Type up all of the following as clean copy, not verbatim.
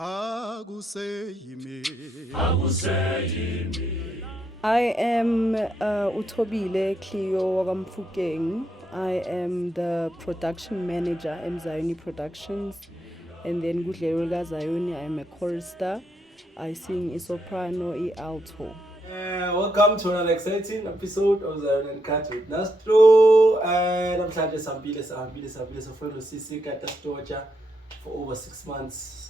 I am Thobile Clio Wagamfukeng. I am the production manager at Mzayoni Productions. And then Likazayoni, I am a chorister. I sing a soprano, a alto. Welcome to another exciting episode of the Uncut with Nastro. And I'm glad Sambile for over 6 months.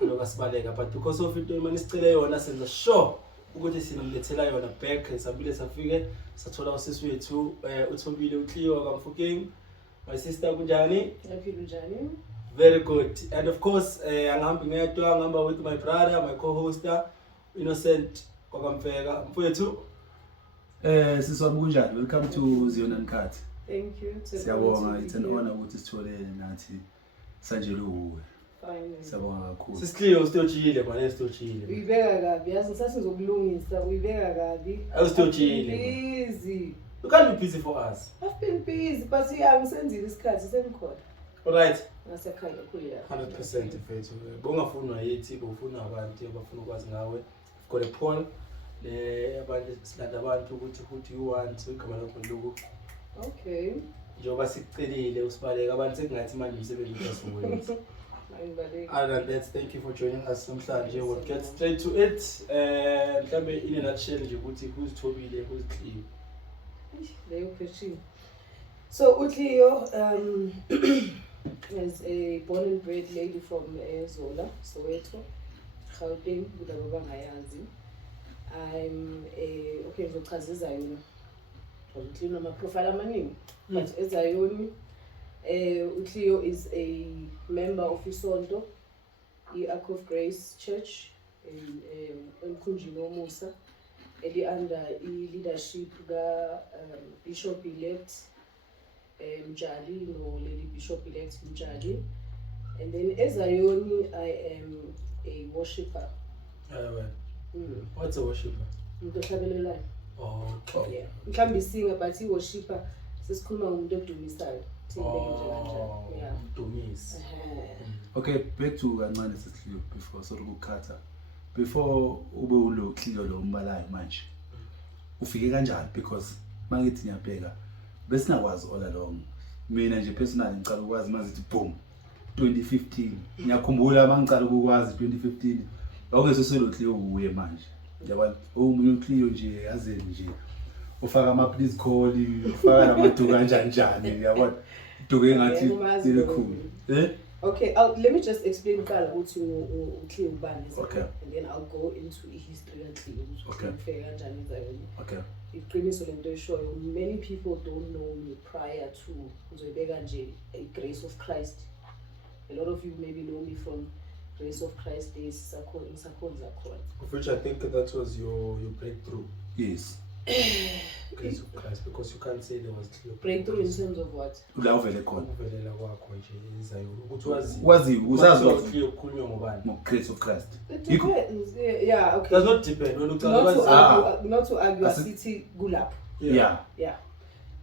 But because of it, man is still on us in the show. We're going to see them on a back and Sambile Safige. Satula was this way too. Uthobile Clio Wagamfukeng. My sister Gunjani. Very good. And of course, I'm with my brother, my co-hoster, Innocent. Welcome to Zioni Uncut. Thank you. It's an honor to stole nathi sanjelo. Siyabonga kakhulu. Sisicliyo still chile man, still chile. Uyibeka kabi, yazi ngisathi ngizokulungisa, uyibeka kabi. I still chile. Busy. You can't be busy for us. I've been busy, but ngisenzile isikhathi sengikhona. All right. Ngasekhaya kuya. 100% mfethu. Bongafuna yithi bofuna abantu abafuna ukwazi ngawe. Got a poll. Abantu silanda abantu ukuthi you want igama lakho loku. Okay. Njoba sikucelile usibaleka abantu sekungathi manje umsebenzi uyasebenza. Other than that, thank you for joining us namhlanje. We'll get straight to it. Mhlambe in a nutshell nje ukuthi who's Thobile, who's Clio. Leyo question. So Clio is a born and bred lady from Zola, Soweto, Gauteng, Budababa ngayazi. I'm a Zioni. Clio my profile amaningi. But Zioni, Clio is a member of Isonto, the Ark of Grace Church in Kunjino Musa, under leadership Bishop-elect Mjali, no Lady Bishop-elect Mjali. And then Zioni, I am a worshipper. What's a worshipper? Oh, okay. Yeah. You can be singer, but he worshipper. Sesikhuluma ngumuntu odumisayo. Yeah. Dumis. Okay, back to kancane sesicliyo before ukukhatha. Before ube ulo Clio lo mbalayo manje. Ufike kanjani because mangithi ngiyabheka bese ngakwazi all along. Mina nje personally ngicela ukwazi mazithi boom 2015. Ngiyakhumbula mangicela ukwazi 2015. Awungesoselo Clio uye manje. Yabona umuntu Clio nje yazeni nje. Ufaka ama please call, ufaka namaduka kanjani yabona. Duke ngathi likhulu. Okay, let me just explain Kala ukuthi Clio ubani. Okay. And then I'll go into history and Clio. Okay. Okay. Iqiniso lento eshoyo, many people don't know me prior to ngizoyibeka nje a Grace of Christ. A lot of you maybe know me from Grace of Christ days, Of which I think that was your breakthrough. Yes. Grace of Christ, because you can't say there was Clio. Breakthrough in terms of what? Ulavele khona. Uvelela kwakho nje Zioni. Ukuthi wazi usazi what Clio kukhulunywa ngobani? Grace of Christ. It depends. Yeah, okay. Does not depend. When not to argue a city gulap. Yeah. Yeah.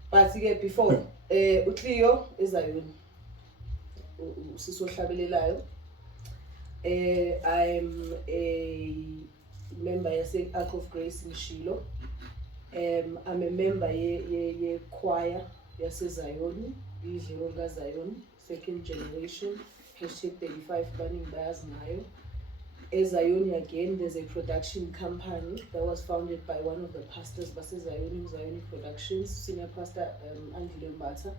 But again, before Clio is Zioni. Sisohlabelelayo. I'm a member of Ark of Grace in Shilo. I'm a member ye choir Zioni, Likazayoni, second generation, #35 Burning Bars Nayo. Zioni again, there's a production company that was founded by one of the pastors, Zioni Productions, Senior Pastor Idlelo,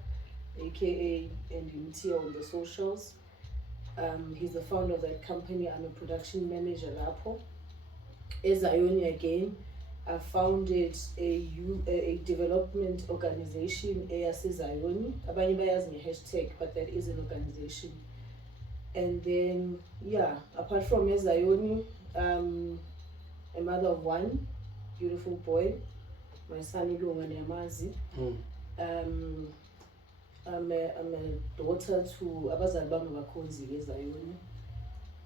aka and here on the socials. He's the founder of that company. I'm a production manager lapo. Zioni again, I founded a development organization, Zioni. Abanye bayazi hashtag, but that is an organization. And then, yeah, apart from Zioni, a mother of one beautiful boy, my son Ilunga Nyamazi. I'm a daughter to abazali bami bakhonzi Zioni.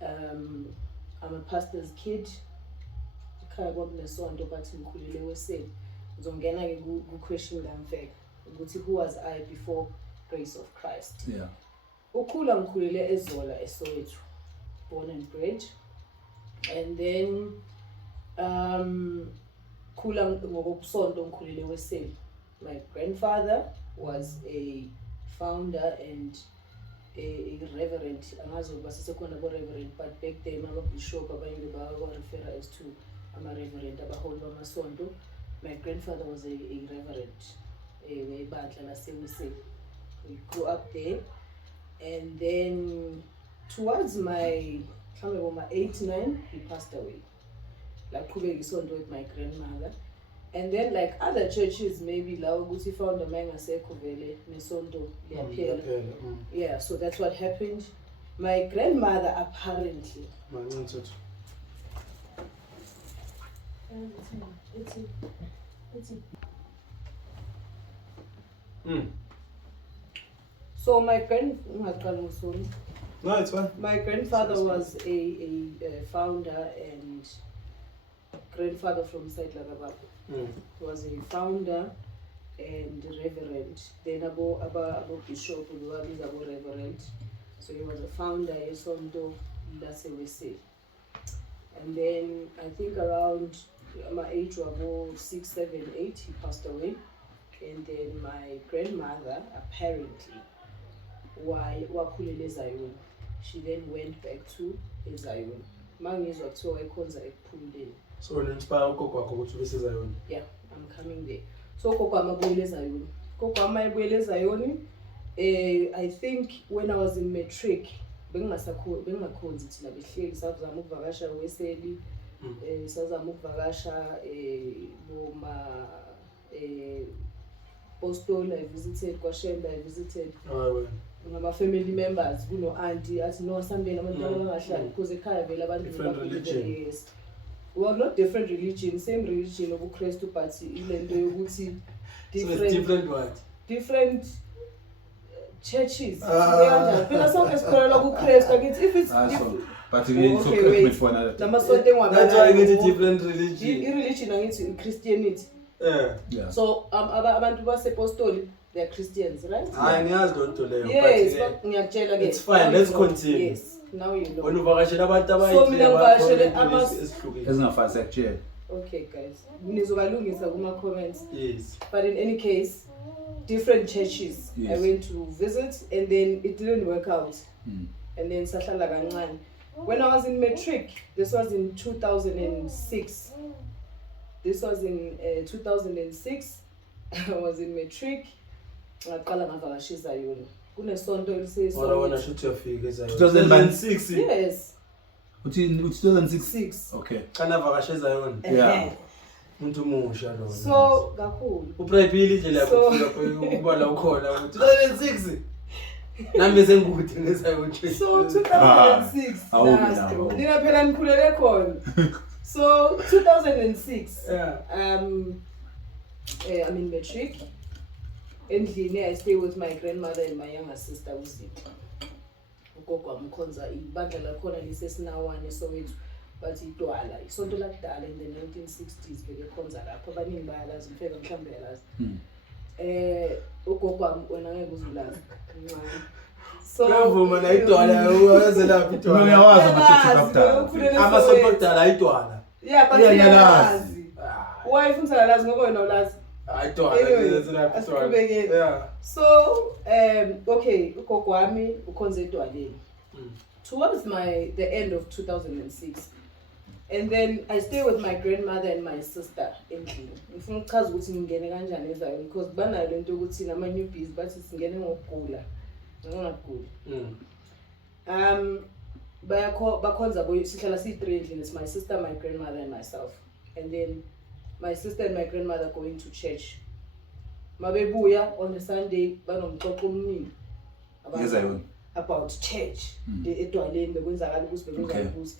I'm a pastor's kid. Ekhaya kwakunesonto bathi ngikhulile weseni. Ngizongena ke ku question lamfeka ukuthi who was I before Grace of Christ. Yeah. Ukhula ngikhulele eZola eSoweto. born and bred. And then khula ngokobusonto ngikhulele weSeli. My grandfather was a founder and a reverend. Angazi ukuba sesekhona bo-reverend, but back then ama-bishop abanye bawa-refer as to ama-reverend abaholi bamasonto. My grandfather was a reverend webandla laseWeseli. We grew up there, and then towards my 8, 9, he passed away. Like with my grandmother. And then like other churches, maybe la ukuthi founder mangasekho vele nesonto liyaphela. Yeah, so that's what happened. My grandmother apparently So No, it's fine. my grandfather was a founder and grandfather from Idlelo. He was a founder and reverend. Then abo bishop abo reverend. So he was a founder yesonto laseWeseli. And then I think around my age was 6, 7, 8, he passed away. And then my grandmother apparently wakhulele Zioni. She then went back to Zioni. Mangizwa kuthiwa ekhonza ekuphuleni. So inspire ugogo wakho ukuthi ube seZioni. Yeah, I'm coming there. So gogo amabuyele Zioni. Gogo amayebuyele Zioni. I think when I was in matric, bengingakhonzi thina behleli sazama ukuvakasha weSeli, sazama ukuvakasha boma Postol, I visited Kwashemba, I visited my family members, auntie, athi no Sunday abantu abangahlali because ekhaya vele abantu different religion. Yes. Well, not different religion, same religion of Christu, but ilento yokuthi different what? Different churches. Phela sonke sikholelwa kuKristu, akithi if it's different. But again, so wait for another. That's why I get a different religion. Religion angithi Christianity. Yeah. So abantu basepostoli, they're Christians, right? Ngiyazi lonto leyo. Yes, but ngiyakutshela ke. It's fine, let's continue. Yes, now you know. When uvakashela abantu So mina ngivakashele Ezingafani sekutshela. Okay guys, nizobalungisa kuma comments. Yes. But in any case, different churches. Yes. I went to visit and then it didn't work out. And then sahlala kancane. When I was in matric, this was in 2006. This was in 2006. I was in matric. Ngaqala ngavakasha eZioni. Kunesonto Wona shothi uyafika eZioni. 2006. Yes. Uthi 2006. 6. Okay. Kana vakasha eZioni. Yeah. Umuntu musha lo. So kakhulu. Uprayipili nje lapho kufika kubala ukhona ukuthi 2006. Nami sengikude ngeZioni. So 2006. Nastro. Nina phela nikhulele khona. So 2006. Yeah. I'm in matric. Endlini I stay with my grandmother and my younger sister uZipho. Ugogo amkhonza ibandla lakhona lisesinawane Soweto, but idwala isonto lakudala in the 1960s bekekhonza lapho abaningi bayalazi mfeka mhlambe yalazi. Ugogo wena ngeke uzulazi. So ngavuma la idwala uyaze lapho idwala. Uyawazi ama-30 Amasonto akudala idwala. Yeah, but uyalazi. Why ufuna ukulazi ngoba wena ulazi? Anyway, yeah. So okay, ugogo wami ukhonze edwaleni. Towards the end of 2006. And then I stay with my grandmother and my sister endlini. Ngifuna ukuchaza ukuthi ngingene kanjani eZioni because banayo lento ukuthi nama newbies bathi singene ngokugula. Ngingaguli. Bakhonza sihlala si3 endlini. It's my sister, my grandmother and myself. And then my sister and my grandmother going to church. Mabebuya on the Sunday banomxoxo omningi about church. Edwaleni bekwenzakala ukuthi.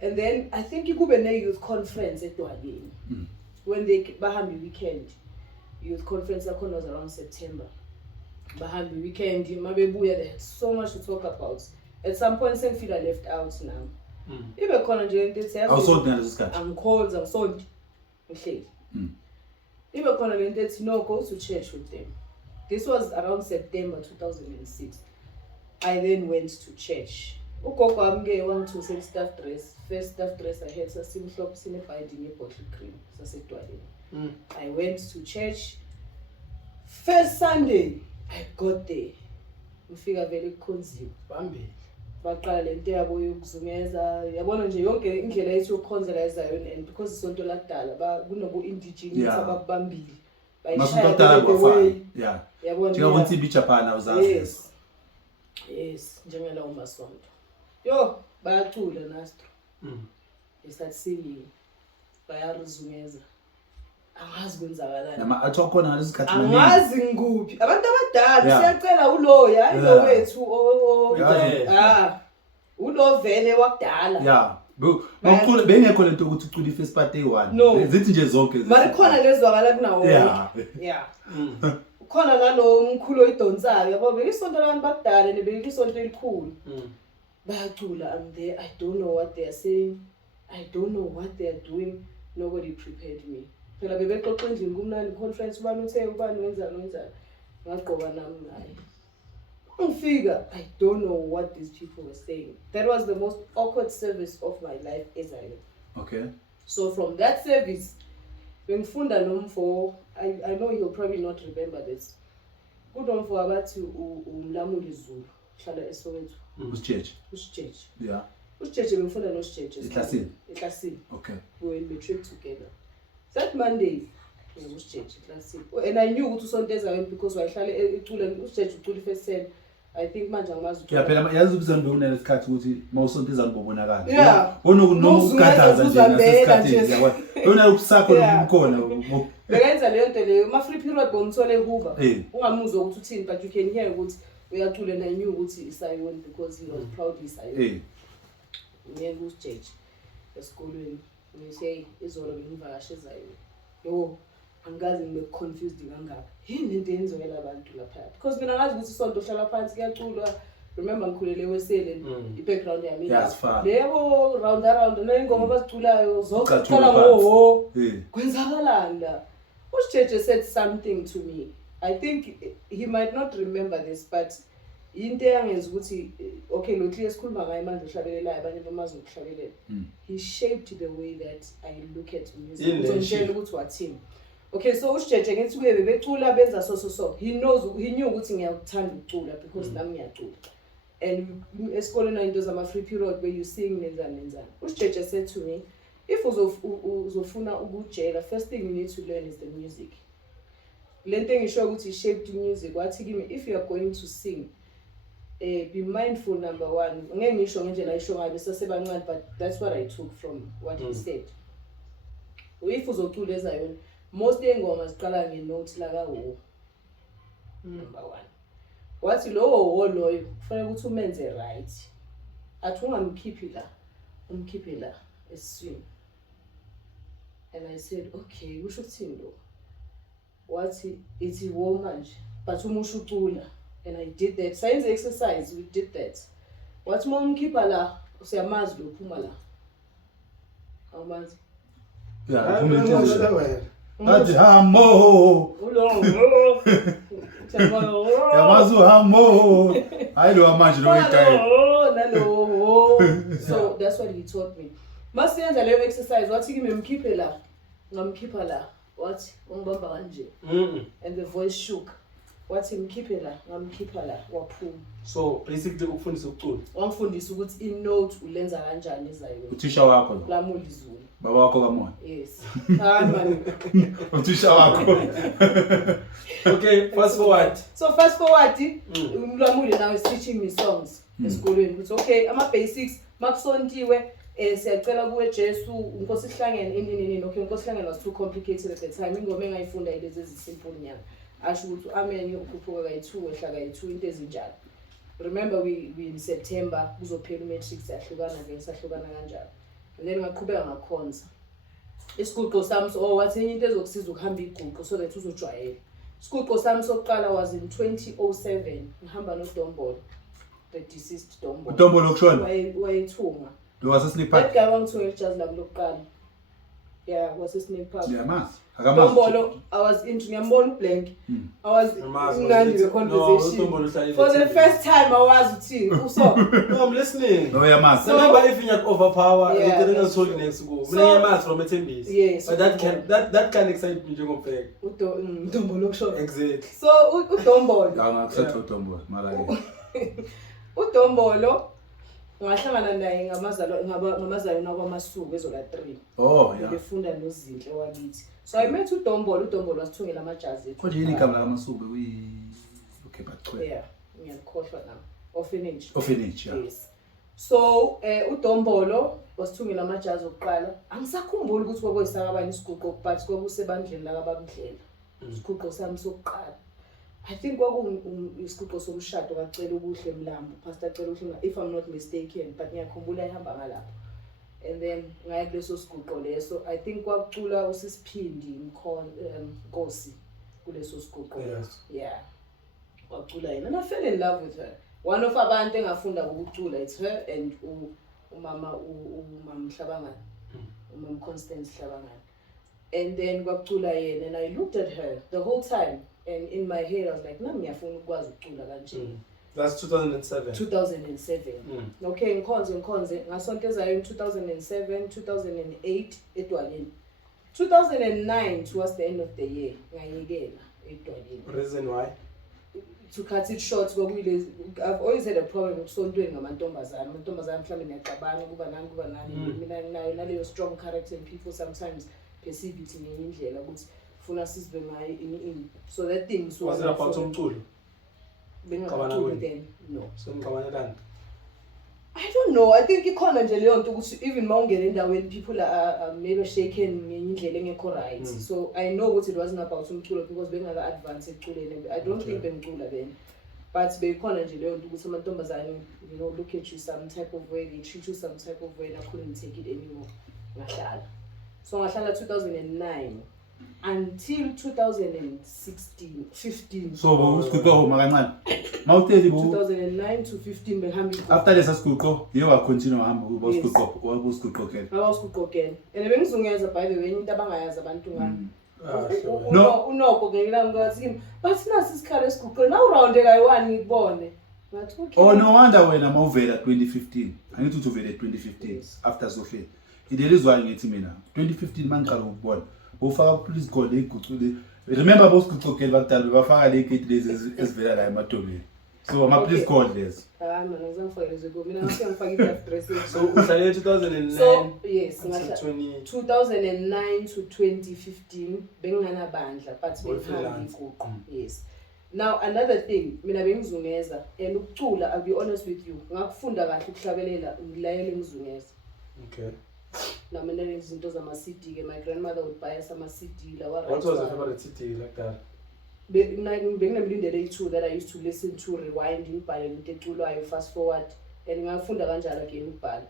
And then I think ikube ne youth conference edwaleni. When they bahambi weekend. Youth conference lakhona was around September. Bahambi weekend mabebuya they had so much to talk about. At some point sengifika left out now. Ibe khona nje into ethi awusonto ngaleso sikhathi. I'm cold, I'm sonto. Ngihleli. Ibe khona lento ethi no, go to church with them. This was around September 2006. I then went to church. ugogo wami ke wangithusa i-staff dress. First staff dress I had sasimhlophe sine-binding ye-bottle cream sasedwaleni. I went to church. First Sunday I got there. Ngifika vele kukhonziwe. Phambili. Baqala lento yabo yokuzungeza. Yabona nje yonke indlela yethu yokukhonzela eZion, and because isonto lakudala kunobu indigenous ababambili. Yeah. Yabona. Njengabo Ntsimbi Japan awuzazi. Yes, njengela umasonto. Yo, bayacula Nastro. Start singing. Bayarizungeza. Angazi kwenzakalani. Nama athi khona ngalesikhathi angazi ngikuphi. Abantu abadala siyacela uloya, ayilo wethu ulo vele wakudala. Yeah. Bawucula bengekho lento ukuthi ucula i-first part eyi-1. No. Zithi nje zonke. Mari khona lezwakala kunawo. Yeah. Khona nalo umkhulu oyidonsayo yabo bekisonto labantu bakudala nebekisonto elikhulu. Bayacula, I'm there. I don't know what they are saying. I don't know what they are doing. Nobody prepared me. Phela bebexoxa endlini kumnandi conference ubani uthe ubani wenzani. Ngaqoba nami naye. Ngifika, I don't know what these people were saying. That was the most awkward service of my life as I know. Okay. So from that service, bengifunda nomfo, I know he'll probably not remember this. Kunomfo abathi umlamuli Zulu, hlala eSoweto. Usijeje. Yeah. Usijeje bengifunda noSijeje. Eklasini. Okay. We were in matric together. That Monday, uSijeje eklasini. And I knew ukuthi usonto eZion because wayehlala ecula uSijeje ucula first sem. I think manje angimazi ukuthi. Yeah, phela yazi ubizana bekunesikhathi ukuthi mawusonto eZion bobonakala. Yeah. Ukukhathaza nje ngasesikhathini yakho. Yona ubusakho lobukhona. Bekenza leyo nto leyo ma free period bomthole eHuba. Ungamuzwa ukuthi uthini, but you can hear ukuthi uyacula, and I knew ukuthi iSion because he was proudly Zion. Ngeke uSijeje esikolweni ngithi izolo bengivakashe eZion. Yo, angazi ngibe confused kangaka. Yini into yenziwela abantu lapha? Because mina ngazi ukuthi isonto hlala phansi kuyaculwa. Remember ngikhulele weSelen, i-background yami. Lebo round nengoma abaziculayo zokuqala ngo kwenzakalani la. uSijeje said something to me. I think he might not remember this, but into yangenza ukuthi okay lo clear sikhuluma ngaye manje uhlabelelayo abanye bamazi ukuhlabelela. He shaped the way that I look at music. Uzongitshela ukuthi wathini. Okay, so uSijeje ngithi kuye bebecula benza so. He knew ukuthi ngiyakuthanda ukucula because nami ngiyacula. And esikoleni into zama free period where you sing nenzani. uSijeje said to me, if uzofuna ukujela, first thing you need to learn is the music. Lento ngisho ukuthi he shaped music. Wathi kimi, if you are going to sing, be mindful, number one. Ngeke ngisho ngendlela ayisho ngayo besasebancane, but that's what I took from what he said. If uzocula eZion, most engoma ziqala ngenote laka wo. Number one. Wathi lowo loyo kufanele ukuthi umenze right. Athi ungamkhiphi la, umkhiphe la eswini. And I said, okay, usho ukuthini lo? Wathi ithi wo manje, but umusho ucula. And I did that. Science exercise, we did that. Wathi uma umkhipha la, usiyamazi lo phuma la. Awumazi? Yeah, Ati hamo. Yamazu hamo. I know manje lo So that's what he taught me. Masiyenza leyo exercise, wathi kimi mkhiphe la, ngamkhipha la. Wathi ungibamba kanje. And the voice shook. Wathi mkhiphe la, ngamkhipha la, waphuma. So basically ukufundisa ukucula. Wangifundisa ukuthi inote ulenza kanjani eZion. Uthisha wakho lo. Lamuli Zulu. Baba wakho kamoya. Yes. Man. Uthisha wakho. Okay, fast forward. So fast forward, Lamuli now is teaching me songs esikolweni. It's okay, ama basics makusontiwe siyacela kuwe Jesu Nkosi Sihlangene inini. Okay, Nkosi Sihlangene was too complicated at the time. Ingoma engayifunda ilezi ezisimple nyana. Asho ukuthi amen yokukhuphuka kayi2 ehla kayi2 into ezinjalo. Remember we in September kuzophela umatrix yahlukana ngesahlukana kanjalo. And then ngaqhubeka ngakhonza. Isiguqo sami wathi into ezokusiza ukuhamba iguqo so that uzojwayela. Isiguqo sami sokuqala was in 2007 ngihamba noDombolo, the deceased Dombolo. uDombolo ukushona wayethunga. lo wasesleep park. That guy wangithunga ijazi lami lokuqala. Yeah, what's his name? Pub. Yeah, mas. Dombolo, I was into Nyambon Blank. I was in the conversation. For the first time, I was with so. No, I'm listening. No, yeah, mas. So remember if you have overpower, Yeah, you didn't told you next to go. So, Mas from a Timbis. Yes. But that can excite me, Jogo Peg. Dombolo show. Exactly. So Dombolo. I'm accept Dombolo. Malaki. Dombolo. Ngahlangana naye ngamazalwana kwaMasuku ezola 3. Oh, yeah. Befunda noZinhle wakithi. So I met uDombolo wasithungela amajazi ethu. Kodwa yini igama lakaMasuku okay bachwe. Yeah, ngiyakhohlwa now. Orphanage. Orphanage, yeah. Yes. So uDombolo wasithungela amajazi okuqala. Angisakhumbuli ukuthi kwakuyisakabani isiguqo but kwakusebandleni la kababudlela. Isiguqo sami sokuqala. I think isiguqo somshado kacela ubuhle emlambo. Pastor acela ubuhle if I'm not mistaken, but ngiyakhumbula ehamba ngalapha. And then ngaye kuleso siguqo leso I think kwakucula usisiphindi Nkosi kuleso siguqo. Yeah. Wacula yena and I fell in love with her. One of abantu engafunda ukucula it's her and umama Mhlabangani. Umama Constance Mhlabangani. And then kwacula yena and I looked at her the whole time and in my head I was like nami ngiyafuna ukwazi ukucula kanje. That's 2007. 2007. Okay, ngikhonze ngasonto ezayo in 2007, 2008 eDwaleni. 2009 towards the end of the year ngayekela eDwaleni. Reason why? To cut it short, I've always had a problem with sontweni ngamantombazana. Amantombazana mhlawumbe ngiyaxabana kuba nani. Mina nginayo naleyo strong character and people sometimes perceive it in enye indlela ukuthi funa sizwe ngayo in. So that thing was it about umculo? Bengaquli then no. So ngicabana I don't know. I think ikhona nje leyo nto ukuthi even mawungena endaweni people are maybe shaken ngenye indlela engekho right. So I know what it wasn't about umculo because bengaka advance eculeni. I don't think bengicula then. But bekhona nje leyo nto ukuthi amantombazane look at you some type of way, they treat you some type of way and I couldn't take it anymore. Ngahlala. So ngahlala 2009 until 2016, 15. So usiguqo makancane. Mawutheli 2009 to 15 behamba. After lesa siguqo, you are continue hamba usiguqo ke. Usiguqo ke. And bengizungeza by the way into abangayazi abantu ngami. No, unoko ngela ngathi bathi nasi isikhala esiguqo now round ekayi1 ngibone. Ngathi okay. Oh no wonder wena mawuvela 2015. I need to vela 2015 after Sophie. Idlelo ngithi mina 2015 mangiqala ukubona. Ufaka please call igucule. Remember bosiguqokela bakudala bafaka le gate lezi ezivela la emadolweni. So ama please call this. Mina ngizangifakela ziko mina ngifaka i-address. So uhlale 2009. So yes, 2009 to 2015 benginganabandla but bengihamba iguqo. Yes. Now another thing, mina bengizungeza and ukucula I'll be honest with you. Ngakufunda kahle ukuhlabelela ngilayele ngizungeza. Okay. Namena izinto zama-CD ke my grandmother would buy us ama-CD lawa. What was your favorite CD like that? Benginemlindelo eyi-2 that I used to listen to rewind ngibhale into eculwayo fast forward and ngafunda kanjalo again ukubhala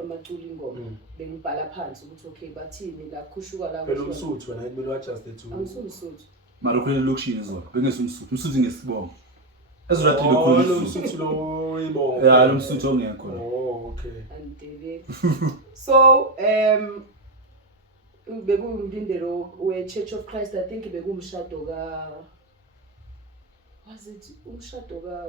amaculo ingoma bengibhala phansi ukuthi okay bathini la khushuka la phela umsuthu wena kumele wa-adjust it to umsuthu mara khona lokushini zona bengesumsuthu ngesibongo ezurathi lo umsuthu lo ibongo yeah lo msuthu ongekho okay and so bekumlindelo we-Church of Christ I think bekumshado was it umshado ka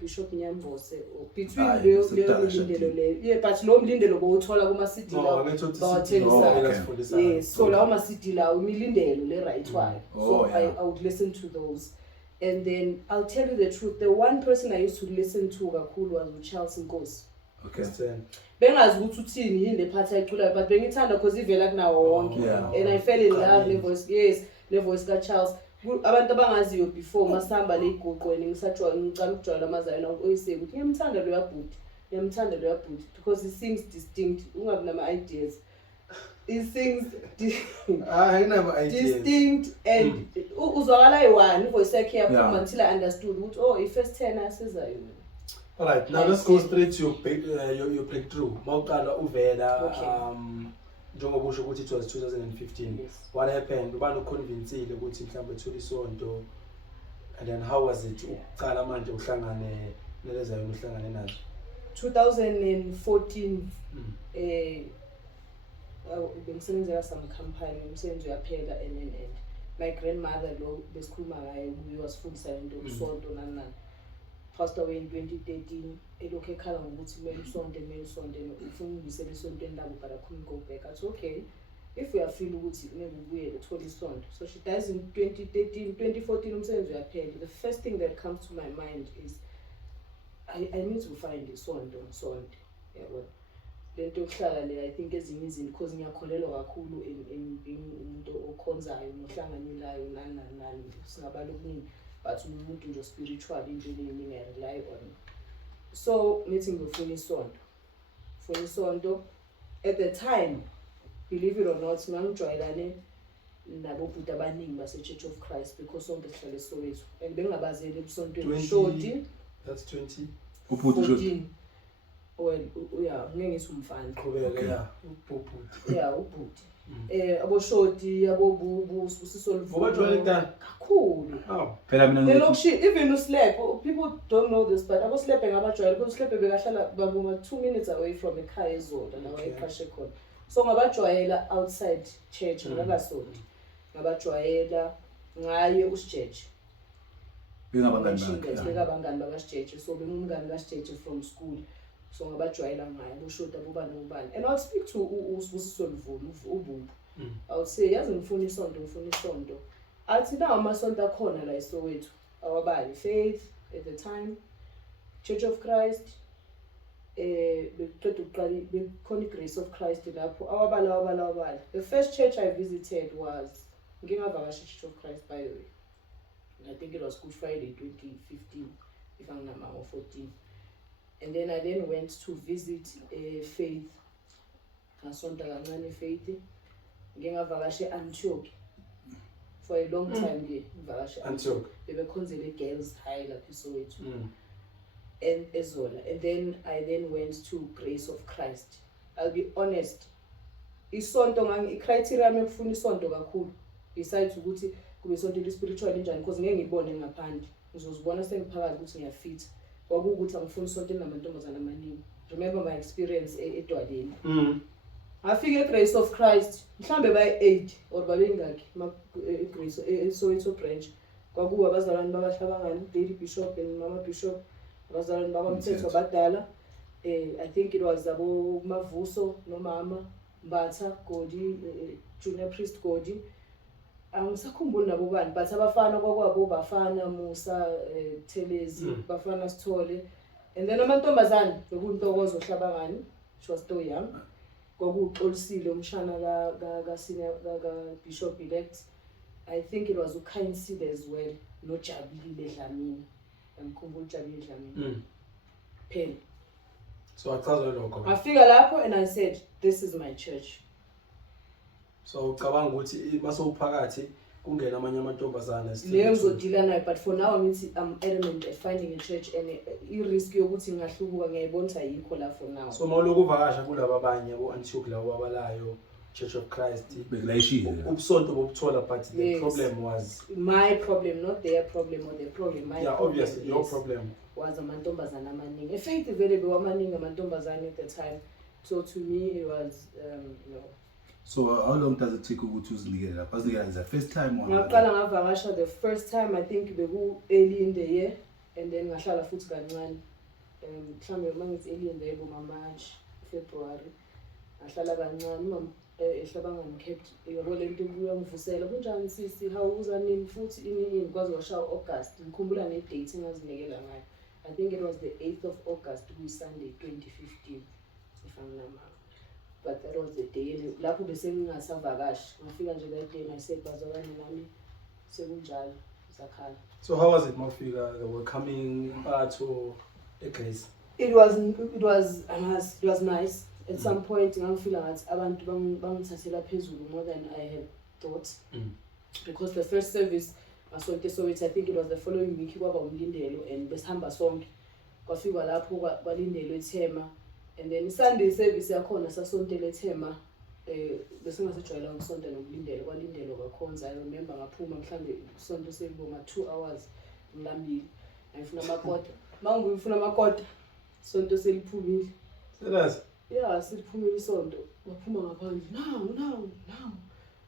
Bishop Nyambose between leyo mlindelo leyo yeah but lo mlindelo bowuthola kuma CD lawo bawathengisana yes so lawo ma CD lawo imilindelo le right wayo so I would listen to those and then I'll tell you the truth the one person I used to listen to kakhulu was Charles Nkosi. Okay. Bengazi ukuthi uthini yini le part ayiculayo but bengithanda because ivela kunawo wonke and I fell in love le voice le voice ka Charles abantu abangaziyo before masihamba le iguqweni ngisajwa ngicala ukujwayela amazayona oyise ukuthi ngiyamthanda lo yabhuti because he sings distinct ungabi nama ideas he sings distinct and uzwakala yi-one voice yakhe yaphuma until I understood ukuthi oh i-first 10 asizayo. All right, now let's go straight to your breakthrough. Mawuqala uvela njengoba usho ukuthi it was 2015. What happened? Ubani uconvincile ukuthi mhlawumbe uthola isonto and then how was it uqala manje uhlangane nelezayo uhlangane nazo? 2014 bengisebenzela some company umsebenzi uyaphela and my grandmother lo besikhuluma ngaye wasifundisa into usonto nani passed away in 2013 elokhu ekhala ngokuthi kumele usonto ufuna ukubuyisela esontweni labo but I couldn't go back. I said okay, if we are feel ukuthi maybe ubuyele uthola isonto. So she dies in 2014 umsebenzi uyaphela. The first thing that comes to my mind is I need to find isonto yabo. Lento yokuhlala le I think ezinye izinto because ngiyakholelwa kakhulu in being umuntu okhonzayo nohlanganyelayo nani singabalo okuningi but umuntu nje spiritual into eningi I rely on. So ngithi ngifuna isonto at the time, believe it or not, ngangijwayelane nabo bhuti abaningi base Church of Christ because sonke sihlale Soweto and bengabazeli ebusontweni shoti. That's 20 ubhuti. Well, yeah, ngeke ngisumfana. Qhubeka ya ubhuti. Yeah, ubhuti. Abo shoti, abo bubu, usisolvu. Ubajwayelana kakhulu. Phela mina ngithi even uslap, people don't know this but abo slap ngabajwayela because uslap bekahlala babuma 2 minutes away from ekhaya eZola la wayephashe khona. So ngabajwayela outside church ngakasonto. Ngabajwayela ngaye usijeje. Bengabangani bakaSjeje. So bengumngani kaSjeje from school. So ngabajwayela ngaye boshota bobani. And I'll speak to uSolvulu ububu. I would say yazi ngifuna isonto. Athi nawo amasonto akhona la eSoweto. Awabali Faith at the time, Church of Christ, beqeda ukuqala bekhona Grace of Christ lapho awabala. The first church I visited was ngingavakasha Church of Christ by the way. I think it was Good Friday 2015 if I'm not wrong, or 14. And then I went to visit Faith. Ngasonta kancane Faith. Ngingavakasha Antioch. For a long time ngivakasha Antioch. Bebekhonzele girls high lapho eSoweto. And eZola. And then I went to Grace of Christ. I'll be honest. Isonto criteria yami yokufuna isonto kakhulu. Besides ukuthi kube isonto spiritual njani because ngeke ngibone ngaphandle. Ngizozibona sengiphakathi ukuthi ngiyafit. Kwakukuthi angifuni isonto enamantombazana amaningi. Remember my experience eDwaleni. Ngafika eGrace of Christ mhlambe by 8 or babengaki eGrace eSoweto branch. Kwakuwa abazalwane bakahlabangani, Lady Bishop and Mama Bishop. Abazalwane bakwamthetho abadala. I think it was abo Mavuso nomama Mbatha Godi, junior priest Godi. Angisakhumbuli nabo bani but abafana kwakwabo bafana Musa Thelezi bafana Sithole and then amantombazane bekuntokozo Hlabangani, she was still young. Kwakuxolisile umshana ka senior ka bishop elect. I think it was uKhanyisile as well no Jabulile Dlamini. Ngikhumbula Jabulile Dlamini. Phela. So achazwe lokho. Ngafika lapho and I said this is my church. So ucabanga ukuthi masowuphakathi kungena amanye amantombazana leyo ngizodila nayo but for now I'm adamant at finding a church and i-risk yokuthi ngahlubuka ngiyayibona ayikho la for now. So mawuloku uvakasha kulabo abanye abo Antioch la wabalayo Church of Christ belayishile ubusonto bobuthola but the problem was my problem, not their problem or their problem. My problem, obviously your problem was amantombazana amaningi. Faith vele bewamaningi amantombazana at the time. So to me it was So how long does it take ukuthi uzinikele lapha? Uzinikele the first time or ngaqala ngavakasha the first time I think beku early in the year and then ngahlala futhi kancane mhlambe mangithi early in the year March February ngahlala kancane ehlabangani kept yabo lento kuyangivusela kunjani sisi hawuza nini futhi ini kwazi washa August ngikhumbula ne date engazinikela ngayo. I think it was the 8th of August ku Sunday 2015 if I'm not wrong. But that was the day lapho bese ngingasavakashi ngafika nje that day I said bazalwane nami sekunjalo zakhala. So how was it mafika the welcoming part or the case? It was nice. At some point ngangifila ngathi abantu bangithathela phezulu more than I had thought. Because the first service asonto Soweto I think it was the following week kwaba umlindelo and besihamba sonke kwafika lapho kwalindelo eThema. And then Sunday service yakhona sasontele eThema bese ngasejwayela ukusonta nokulindela kwalindelo kakhonza. I remember ngaphuma mhlambe isonto selibonga 2 hours ngilambile ngifuna amakota mangifuna amakota sonto seliphumile Serious? yeah, siphumile isonto waphuma ngaphandle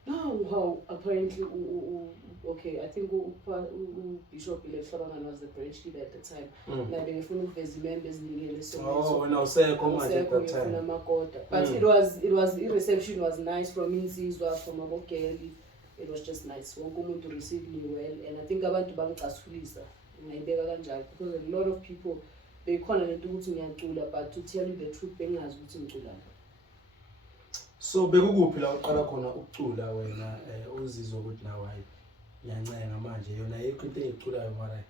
now how apparently okay, I think Bishop Ilefabangani was the branch leader at the time. Na bengifuna ukuveza imembe ezinikele so. Oh, wena usekho manje at that time. But it was the reception was nice from insizwa from abogeli. It was just nice. Wonke umuntu received me well, and I think abantu bangicasulisa ngayibeka kanjalo because a lot of people bekhona lento ukuthi ngiyacula, but to tell you the truth bengazi ukuthi ngicula. So bekukuphi la uqala khona ukucula wena uzizwa ukuthi nawe hayi ngiyancenga manje yona yikho into engiculayo mara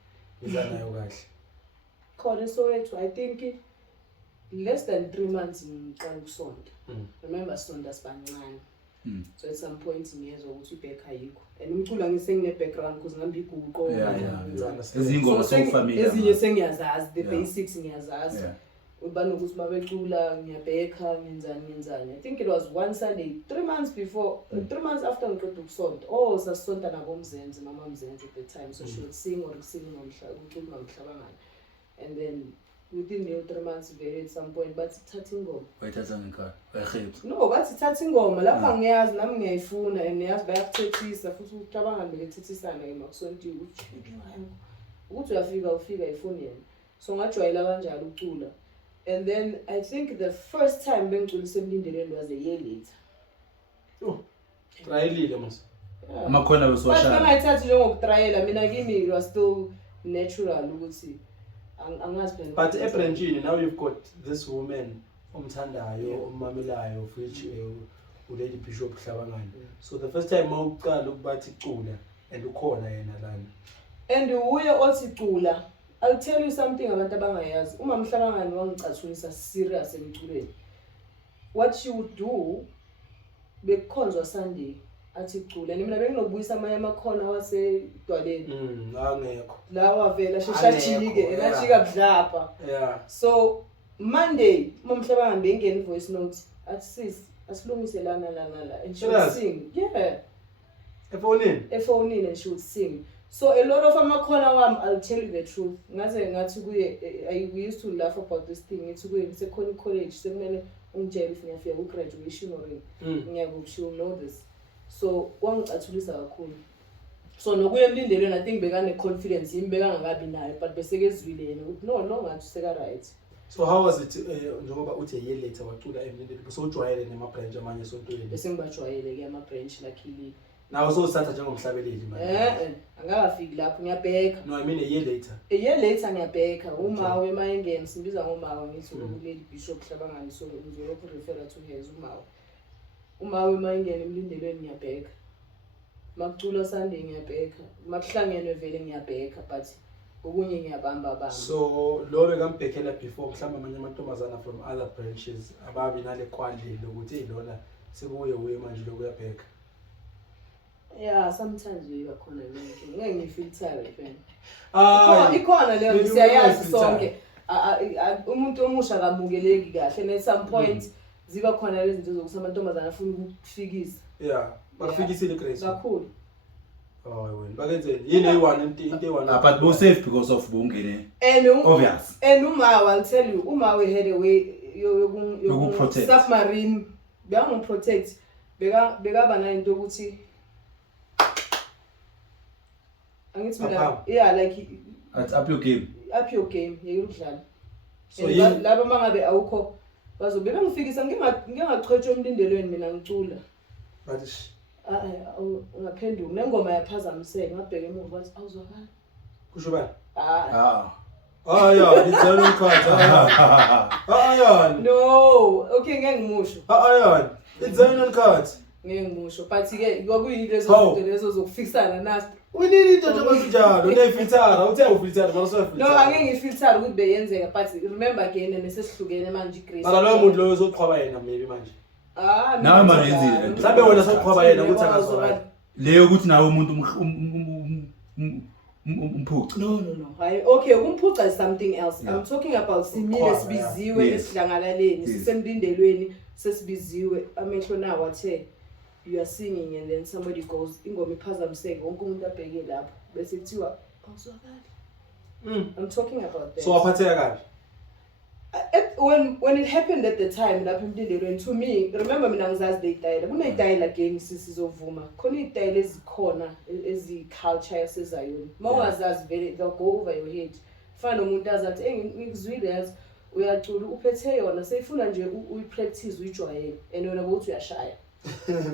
ngizanayo kahle. Khona Soweto, I think less than 3 months ngiqala ukusonta. Remember sonta sibancane. So at some point ngiyezwa ukuthi iback ayikho. And umcula ngisengine background because ngihambe iguqo ezingoma so family. Ezinye sengiyazazi, the basics ngiyazazi. Ubani ukuthi mabecula ngiyabheka ngenzani. I think it was one Sunday 3 months before 3 months after ngiqeda ukusonta. Oh, sasonta nabomzenzi, mama Mzenzi at the time. So she would sing ngomhlabangani. And then within the 3 months very at some point but ithatha ingoma. Wayithatha ngekhaya. Wayekhetha. No, but ithatha ingoma lapha ngiyazi nami ngiyayifuna and niyazi bayakuthethisa futhi ucabanga bekuthethisana ke makusonto ukuthi ufika ifoni yena. So ngajwayela kanjalo ucula. And then I think the first time bengiculisa emlindelweni was a year later. Oh, trialile mos. Amakhona besosha. But ngayithatha njengokutriala mina kimi it was still natural ukuthi angazi. But ebranchini now you've got this woman omthandayo omamelayo of which uLady Bishop Hlabangani. So the first time mawuqala ukubathi cula and ukhona yena lana. And uye othi cula. I'll tell you something abantu abangayazi. Uma Mhlabangani wangicathulisa serious emculweni. What she would do bekhonzwa Sunday athi cula. Mina benginobuyisa amanye amakhona wasedwaleni. Angekho. La wavela sheshajike enajika budlapha. Yeah. So Monday Mhlabangani bengena voice note athi sis asilungise lana and she would sing. Yeah. Efonini and she would sing. So a lot of amakhona wami, I'll tell you the truth. Ngathi kuye we used to laugh about this thing. It's kuye ngisekhona college sekumele ungitshele if ngiyafika ku graduation or ngiyabo she will know this. So wangicathulisa kakhulu. So nokuye emlindelweni I think bekane confidence imbeka ngakabi nayo but bese kezwile yena ukuthi no ngathi seka right. So how was it njengoba uthi a year later wacula emlindelweni so ujwayele nema branch amanye sontweni? Bese ngibajwayele ke ama branch luckily. Now so usatha njengomhlabeleli manje. Angakafiki lapho ngiyabheka. No, I mean a year later. A year later ngiyabheka umawe emayengeni simbiza ngomawe ngithi uLady Bishop Hlabangani so ngizolokhu refer to her umawe. Umawe emayengeni emlindelweni ngiyabheka. Makucula Sunday ngiyabheka. Makuhlangene vele ngiyabheka but okunye ngiyabamba. So lo bekambhekela before mhlamba amanye amantombazana from other branches ababi nale kwandile ukuthi lona sekuye manje lokuyabheka. Yeah, sometimes we are khona ngeke ngifilter phela. Ikhona leyo siyayazi sonke. Umuntu omusha kamukeleki kahle and at some point ziba khona lezi zinto zokuthi amantombazana afuna ukufikisa. Yeah, bafikisile grace. Kakhulu. Oh wena bakenzeni? Yini into eyi-1? But bo safe because of bongene. Obvious. And I'll tell you, we had a way you protect. Submarine protect. Bega bana into ukuthi yeah, like it's up your game. Yekudlala. So laba mangabe awukho bazobe bengifikisa ngingachwetshwa emlindelweni mina ngicula. But ngaphenduka nengoma yaphazamiseka ngabheka emuva wathi awuzwakala. Kusho bani? Yeah, it's Uncut. Yeah. No, okay ngeke ngimusho. Yeah. It's Uncut. Ngeke ngimusho. But ke kwakuyilezo zinto lezo zokufikisana Nastro. Unini into njengokunjalo, unefiltera, uthe ufiltera mara No, angeke ngifilter ukuthi beyenzeka but remember again nesesihlukene manje igrace. Mara lo muntu lo uzoqhwaba yena maybe manje. Nawe manje yenzile. Mhlambe wena soqhwaba yena ukuthi akazwakali. Leyo ukuthi nawe umuntu umphuca. No. Okay, umphuca is something else. I'm talking about simile sibiziwe esidlangalaleni, sisemlindelweni sesibiziwe amehlo nawo athe you are singing and then somebody goes ingoma iphazamiseke wonke umuntu abheke lapho bese kuthiwa awuzwakali. I'm talking about that. So waphatheka kabi? when it happened at the time lapha emlindweni, to me, remember mina ngizazi deyitayela kuneyitayela again sisizovuma khona iyitayela ezikhona ezi-culture yasezayoni mawungazazi vele they'll go over your head. Fana nomuntu azathi ngikuzwile yazi uyacula uphethe yona seyifuna nje uyipractice uyijwayele and wena bokuthi uyashaya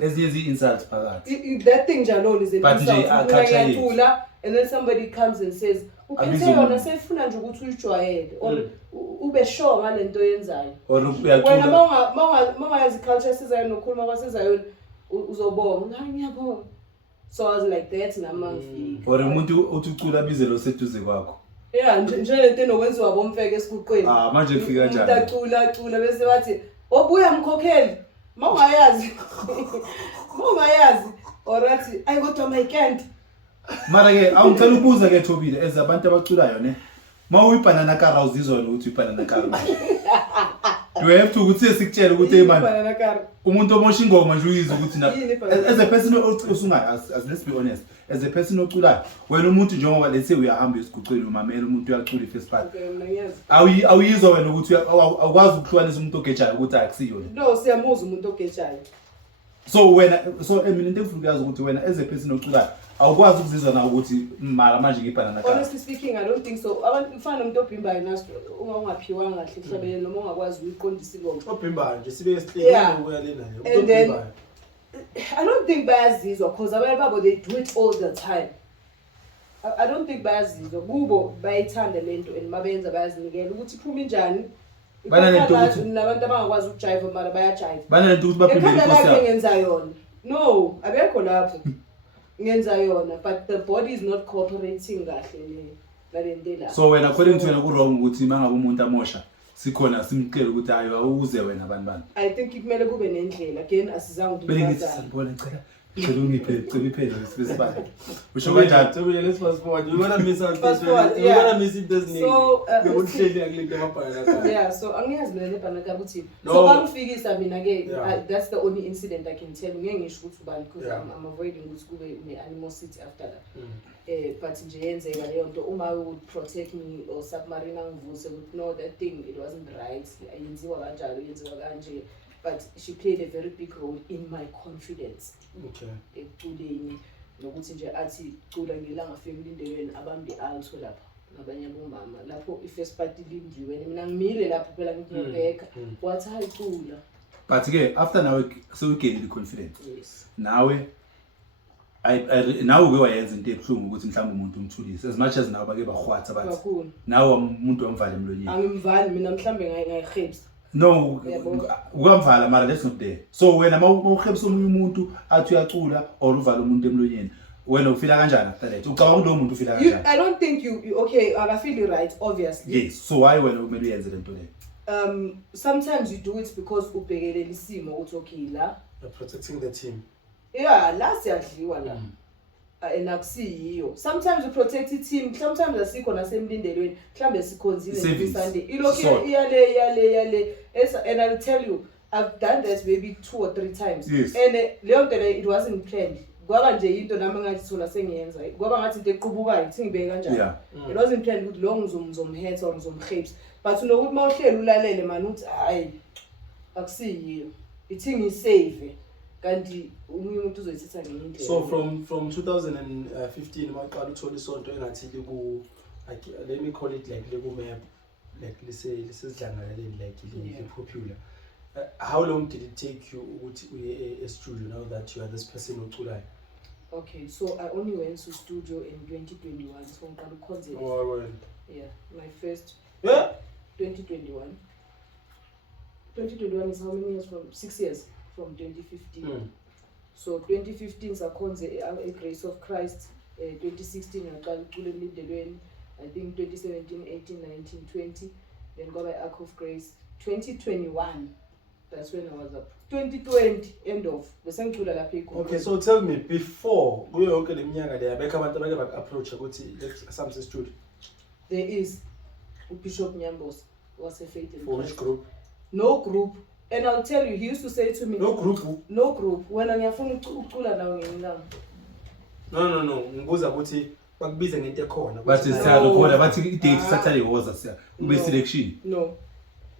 ezinye insults phakathi that thing njalo is an insult ngiyacula and then somebody comes and says uphethe yona seyifuna nje ukuthi uyijwayele or ube sure ngalento yenzayo wena mawungayazi culture yasezayoni nokhuluma kwasezayoni uzobonga ngiyabonga. So I was like that namangifika or umuntu uthi ucula bizelo seduze kwakho. Yeah, nje lento enokwenziwa bomfeke esikuqweni. Manje kufika kanjani? Ucula bese bathi obuya mkhokheli. Mawungayazi. Mawungayazi or athi I got to my can't. Mara ke awucela ubuza ke Thobile ezabantu abaculayo ne. Mawuyibanana car awuzizwa ukuthi uyibanana car. Do you have to ukuthi sikutshela ukuthi hey man umuntu omosha ingoma nje uyizwa ukuthi na as a person osungayo as let's be honest as a person oculayo wena umuntu njengoba let's say uyahamba esigucela umamela umuntu uyacula ifirst part awuyizwa wena ukuthi awukwazi ukuhlukanisa umuntu ogejayo ukuthi akusiyo le no siyamuzwa umuntu ogejayo so wena mina into engifuna ukuyazi ukuthi wena as a person oculayo awukwazi ukuzizwa na ukuthi mara manje ngibhanana ka honestly speaking I don't think so abantu ufana nomuntu obhimbayo Nastro ungaphiwanga kahle emhlabeni noma ungakwazi ukuyiqondisa ingoma obhimbayo nje sibe esiclinic ukuyalena nje obhimbayo I don't think bayazizwa because abanye babo they do it all the time. I don't think bayazizwa kubo bayithanda lento and mabenza bayazinikela ukuthi iphuma injani nabantu abangakwazi ukujive mara bayajive banalento ukuthi baphinde inkosi yakhe ngenza yona no abekho lapho ngenza yona but the body is not cooperating kahle nalento la so wena according to wena ku wrong ukuthi mangabe umuntu amosha sikhona simcela ukuthi hayi awuze wena bani I think kumele kube nendlela again asizange ukuthi sanibona ngicela ngicela iphela sibesibani usho kanjani Thobile let's fast forward you wanna miss out this one you wanna miss it this name so uhleli akulento amabhala yeah so angiyazi mina lebhana ka ukuthi so bangifikisa mina ke that's the only incident I can tell ngeke ngisho ukuthi ubani because I'm avoiding ukuthi kube ne-animosity after that but nje yenzeka leyo nto uma would protect me or submarine ngivuse ukuthi no that thing it wasn't right ayenziwa kanjalo yenziwa kanje but she played a very big role in my confidence ekuculeni nokuthi nje athi cula ngelanga femlindelweni abambi alto lapha nabanye bomama lapho ifirst part lindiwe mina ngimile lapho phela ngiyabheka wathi hayi cula but ke after nawe so we gain the confidence yes nawe nawe ke wayenza into ebhlungu ukuthi mhlawumbe umuntu umthulise as much as nawe bake bahwatha bathi nawe umuntu wamvala emlonyeni angimvali mina mhlambe ngayihebs no ukamvala mara let's not there so wena mawuhebisa umuntu athi uyacula or uvala umuntu emlonyeni wena ufila kanjani after that ucabanga lo muntu ufila kanjani I don't think you okay I feel right obviously yes so why wena kumele uyenze lento le sometimes you do it because ubhekelela isimo uthi okay la you're protecting the team yeah la siyadliwa la and akusiyiyo sometimes you protect the team sometimes asikho nasemlindelweni mhlambe sikhonzile Sunday ilokho iyale and I'll tell you I've done that maybe 2 or 3 times and leyo nto it wasn't planned kwaba nje into nami ngathi thola sengiyenza kwaba ngathi into equbukayo ithi ngibeke kanjani it wasn't planned ukuthi lo ngizomhetha or ngizomhebs but unokuthi mawuhleli ulalele man uthi hayi akusiyiyo ithi ngisave kanti umuntu uzoyithatha ngendlela so from 2015 maqala uthola isonto engathi liku like let me call it like liku map like lisesidlangalaleni like popular how long did it take you ukuthi uye e studio now that you are this person oculayo okay so I only went to studio in 2021 so ngiqala ukukhonzela oh well yeah my first 2021 is how many years from 6 years from 2015 so 2015 sakhonze a Grace of Christ 2016 ngaqala ucula emlindelweni I think 2017 18 19 20 then got by Ark of Grace 2021 that's when I was up 2020 end of besengicula lapha ekhona okay so tell me before kuyo yonke leminyaka le yabeka abantu abake bak approach ukuthi let's some studio there is Bishop Nyambos was a faith in for which group no group and I'll tell you he used to say to me no group wena ngiyafuna ukucula nawe ngenyanga no ngibuza ukuthi bakubize ngento ekhona but siyalo khona bathi i date Saturday woza siya ube selection no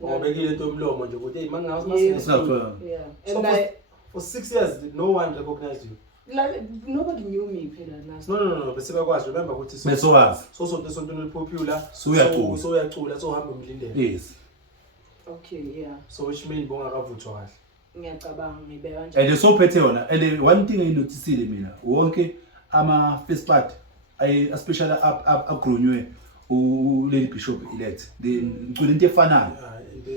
Ngobekile into umlomo nje ukuthi hey mangazi Yeah. masine. Yeah. So And for 6 years no one recognized you. like nobody knew me phela Nastro. No, bese bakwazi remember ukuthi Besowazi. so sontweni popular So uyacula. so uyacula so uhamba umlindele. Yes. Okay, yeah. So which mean bongakavuthwa kahle. Ngiyacabanga ngibeka kanjalo. And so phethe yona and one thing enginotisile mina wonke ama first part especially upgrownywe Lady Bishop elect then ngicula into efanayo.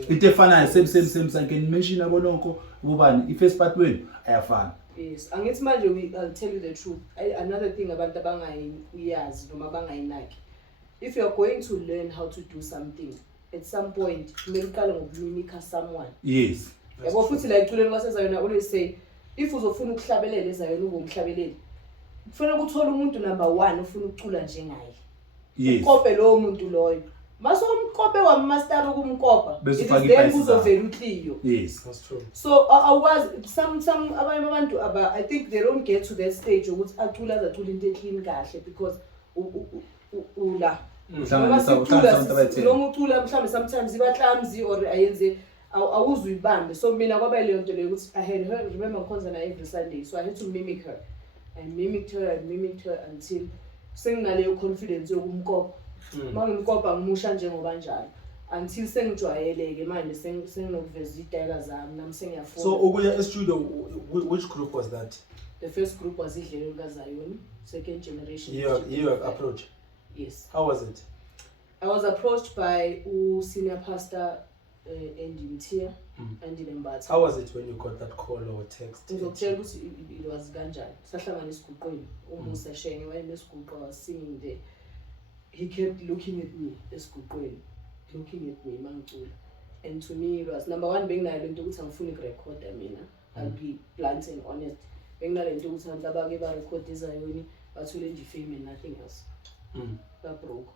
Into efanayo same can mention abononko ubani I-first part wenu ayafana. Yes, angithi manje I'll tell you the truth. Another thing abantu abangayiyazi noma abangayinaki. If you are going to learn how to do something, at some point kumele uqale ngokumimika someone. Yes. Yabo futhi la iculeni kwaseZayoni I always say if uzofuna ukuhlabelela eZayoni ungumhlabeleli. Kufanele ukuthola umuntu number 1 ofuna ukucula njengaye. Yes. Ukope lo muntu loyo. Maso umkope wamaster ukumkopa. Bese It is ufaka then iprice kuzovela uTliyo. Yes. That's true. So I was some abanye abantu I think they don't get to that stage ukuthi acula into eclean kahle because ula noma ucula mhlawumbe sometimes iba clumsy or ayenze awuzuyibambe. So mina kwaba leyo nto leyo ukuthi I had her remember ngikhonza na every Sunday so I had to mimic her. I mimicked her until senginaleyo confidence yokumkopa. Mangimkopa ngimusha njengoba njalo until sengijwayeleke manje senginokuveza idayila zami nami sengiyafuna. So ukuya e-studio which group was that? The first group was Idlelo Likazayoni, second generation. You have approach. Yes. How was it? I was approached by senior pastor Andy Mtia and Lembatha. How was it when you got that call or text? It was kanjani. Sahlangana esiguqweni. Umusa Shenge wayenesiguqo was singing there. He kept looking at me esiguqweni. Looking at me mangicula. And to me it was number 1 benginayo lento ukuthi angifuni ukurecord mina. I'll be blunt and honest. Benginale lento ukuthi abantu abake ba record eZayoni bathule nje fame and nothing else. Ba broke.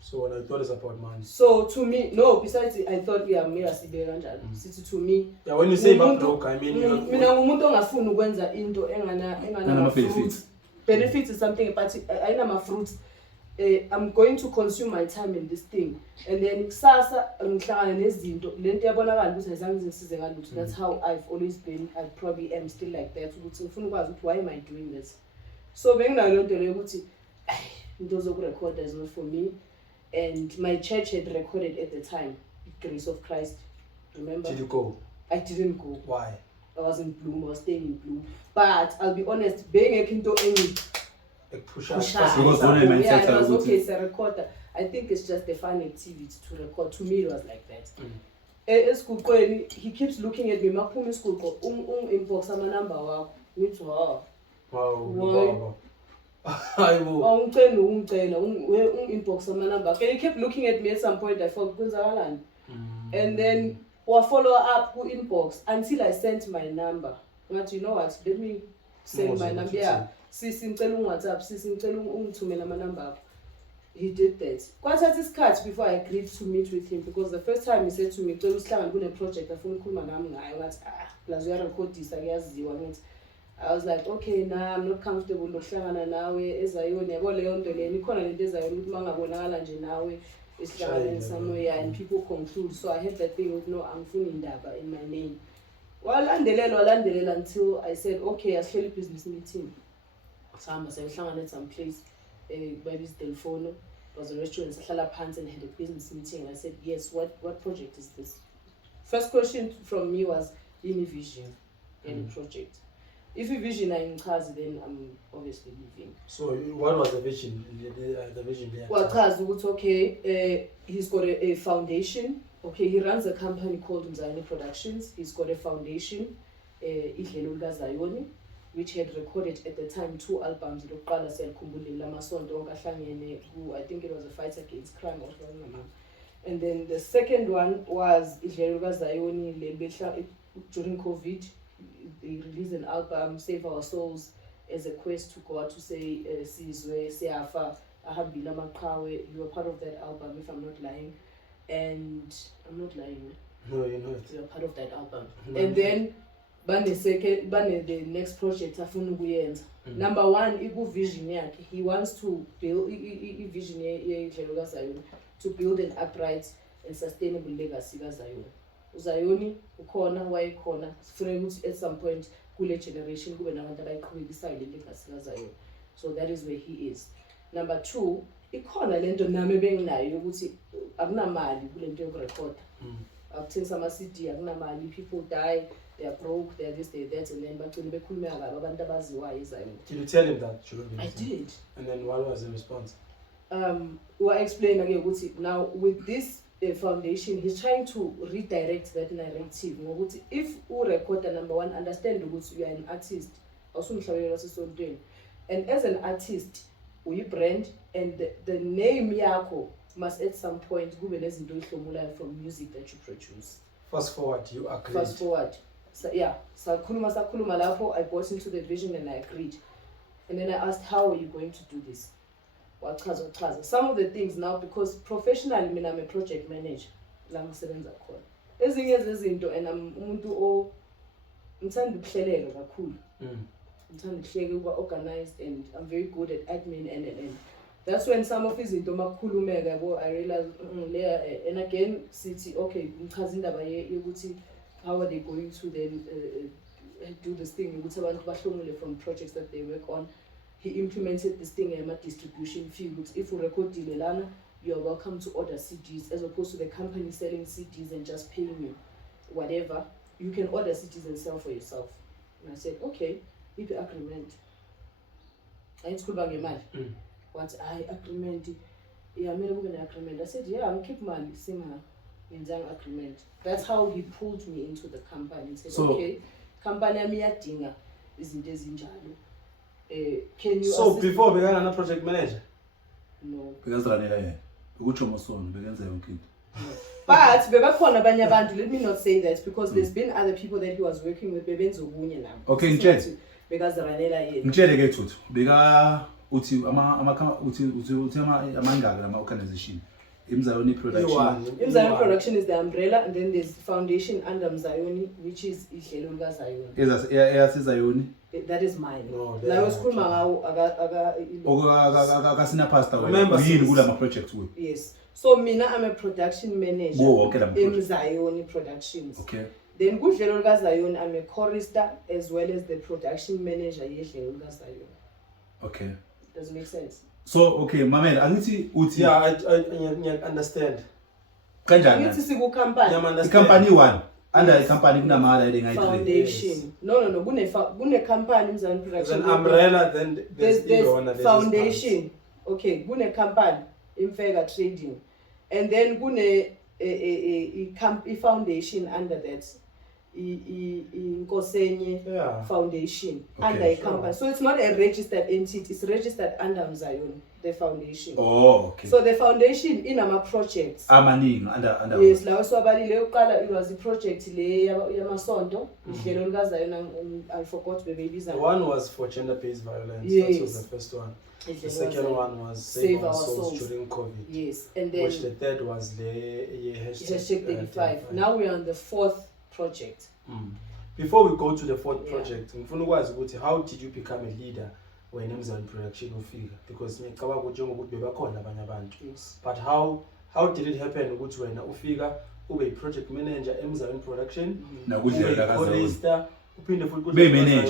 So when I thought it's about money. So to me, no, besides I thought mina sibe kanjalo. Sithi to me. Yeah, when you say ba broke, I mean mina ngumuntu ongafuni ukwenza into engana fruits. Benefits is something but ayinama fruits. I'm going to consume my time in this thing and then kusasa ngihlangana nezinto lento yabonakala ukuthi ayizange ngisize ngalutho. That's how I've always been. I probably am still like that ukuthi ngifuna ukwazi ukuthi why am I doing this. So benginayo lento leyo ukuthi into zokurecorda is not for me and my church had recorded at the time Grace of Christ. Remember? Did you go? I didn't go. Why? I was in Bloom. I was staying in Bloom. But I'll be honest, being a into any Push yeah, it was okay, it's a recorder. I think it's just a fun activity to record. To me, it was like that. He keeps looking at me. Maphuma school inbox ama number wakho. Ngithi wow. Wow. Inbox ama number. Okay, he kept looking at me at some point. I thought kwenzakalani. And then wa follow up ku inbox until I sent my number. But you know what? Let me send my number. Yeah. Sisi ngicela WhatsApp, sisi ngicela ungithumela ama number akho. He did that. Kwathatha isikhathi before I agreed to meet with him because the first time he said to me, "Cela usihlangane kune project afuna ukukhuluma nami ngayo." Ngathi plus uyarecordisa kuyaziwa ngithi. I was like, "Okay, nah, I'm not comfortable nokuhlangana nawe eZayoni." Yabo leyo nto le ikhona lento eZayoni ukuthi mangabonakala nje nawe isihlangane somewhere and people conclude. So I had that thing with no angifuni indaba in my name. Walandelela until I said, "Okay, asihleli business meeting." Sahamba sayohlangana at some place baby's telephone. It was a restaurant sahlala phansi and had a business meeting. I said, "Yes, what project is this?" First question from me was yini vision and project. If a vision ayingichazi then I'm obviously leaving. So what was the vision? The vision there. Well, chazi ukuthi okay, he's got a foundation. Okay, he runs a company called Mzayoni Productions. He's got a foundation, Idlelo Likazayoni, which had recorded at the time 2 albums. Lokuqala siyakhumbula lamasonto onkahlangene who I think it was a fight against crime or something. And then the second one was Idlelo Likazayoni during COVID. They released an album, Save Our Souls, as a quest to God to say Sizwe Siyafa ahambile amaqhawe. You were part of that album if I'm not lying. And I'm not lying. No, you're not. You are part of that album. And then the next project afuna ukuyenza. Number 1 iku vision yakhe. He wants to build vision ye Idlelo Likazayoni to build an upright and sustainable legacy kaZayoni. uZayoni ukhona wayekhona sifuna ukuthi at some point kule generation kube nabantu abayiqhubekisa le legacy kaZayoni. So that is where he is. Number 2, ikhona lento nami benginayo ukuthi akunamali kulento yokurecord. Akuthengisa ama CD akunamali, people die, they are broke, they are this, they are that, and then bagcine bekhulumeka ngabo abantu abaziwayo eZayoni. Did you tell him that during the I meeting? did. And then what was the response? Wa explain again ukuthi now with this foundation he's trying to redirect that narrative ngokuthi if urecorder number 1 understand ukuthi you are an artist awusumhlabelelo sesontweni, and as an artist uyi brand and the name yakho must at some point kube nezinto ezihlomulayo from music that you produce. Fast forward, you agreed. Fast forward. So yeah, sakhuluma lapho I bought into the vision and I agreed. And then I asked, how are you going to do this? Wachaza. Some of the things now, because professionally mina I'm a project manager la ngisebenza khona. Ezinye zezinto and I'm umuntu ngithanda ukuhlelela kakhulu. Ngithanda ukuhleka ukuba organized, and I'm very good at admin and that's when some of izinto makukhulumeka yabo I realized and again sithi okay ngichaza indaba yokuthi how are they going to then do this thing ukuthi abantu bahlomule from projects that they work on. He implemented this thing in my distribution field. If you record Lana, you are welcome to order CDs as opposed to the company selling CDs and just paying you whatever. You can order CDs and sell for yourself. And I said, okay, if the agreement. I ain't school bag money. What I agreement? Yeah, I'm an agreement. I said, yeah, I'm keep money, singer in agreement. That's how he pulled me into the company. He said, so, okay, company dinga is in Dezinjalo. Can you so before began a project manager? No. Because Ranela, but let me not say that because there's been other people that he was working with. Okay, because Ranela organization. Mzayoni production. Mzayoni production is the umbrella, and then there's foundation under Mzayoni, which is Idlelo Zayoni. That is mine. No, yes. So mina I'm a production manager in Mzayoni Productions. Okay. Then Idlelo Zayoni, I'm a chorister as well as the production manager Idlelo Zayoni. Okay. Does it make sense? So okay, Mamela, yeah, I understand. Kanjani? The company one. Under the company foundation. Yes. No. Gune company Mzayoni Production. There's an umbrella, then there's foundation. Okay, gune company Imfega Trading. And then gune a foundation under that. Yeah. Foundation okay, under a company. So it's not a registered entity, it's registered under Mzayoni, the foundation. Oh, okay. So the foundation in our projects. Under yes, la it was the project Yamasonto, I forgot the babies. The one was for gender-based violence. Yes. That was the first one. The second one was Save Our Souls during COVID. Yes, and then which the third was the hashtag 35. Now we're on the 4th project. Before we go to the 4th project, how did you become a leader when Mzayoni Production ufika? Because yes. But how did it happen when ufika ube project manager Mzayoni Production? Manager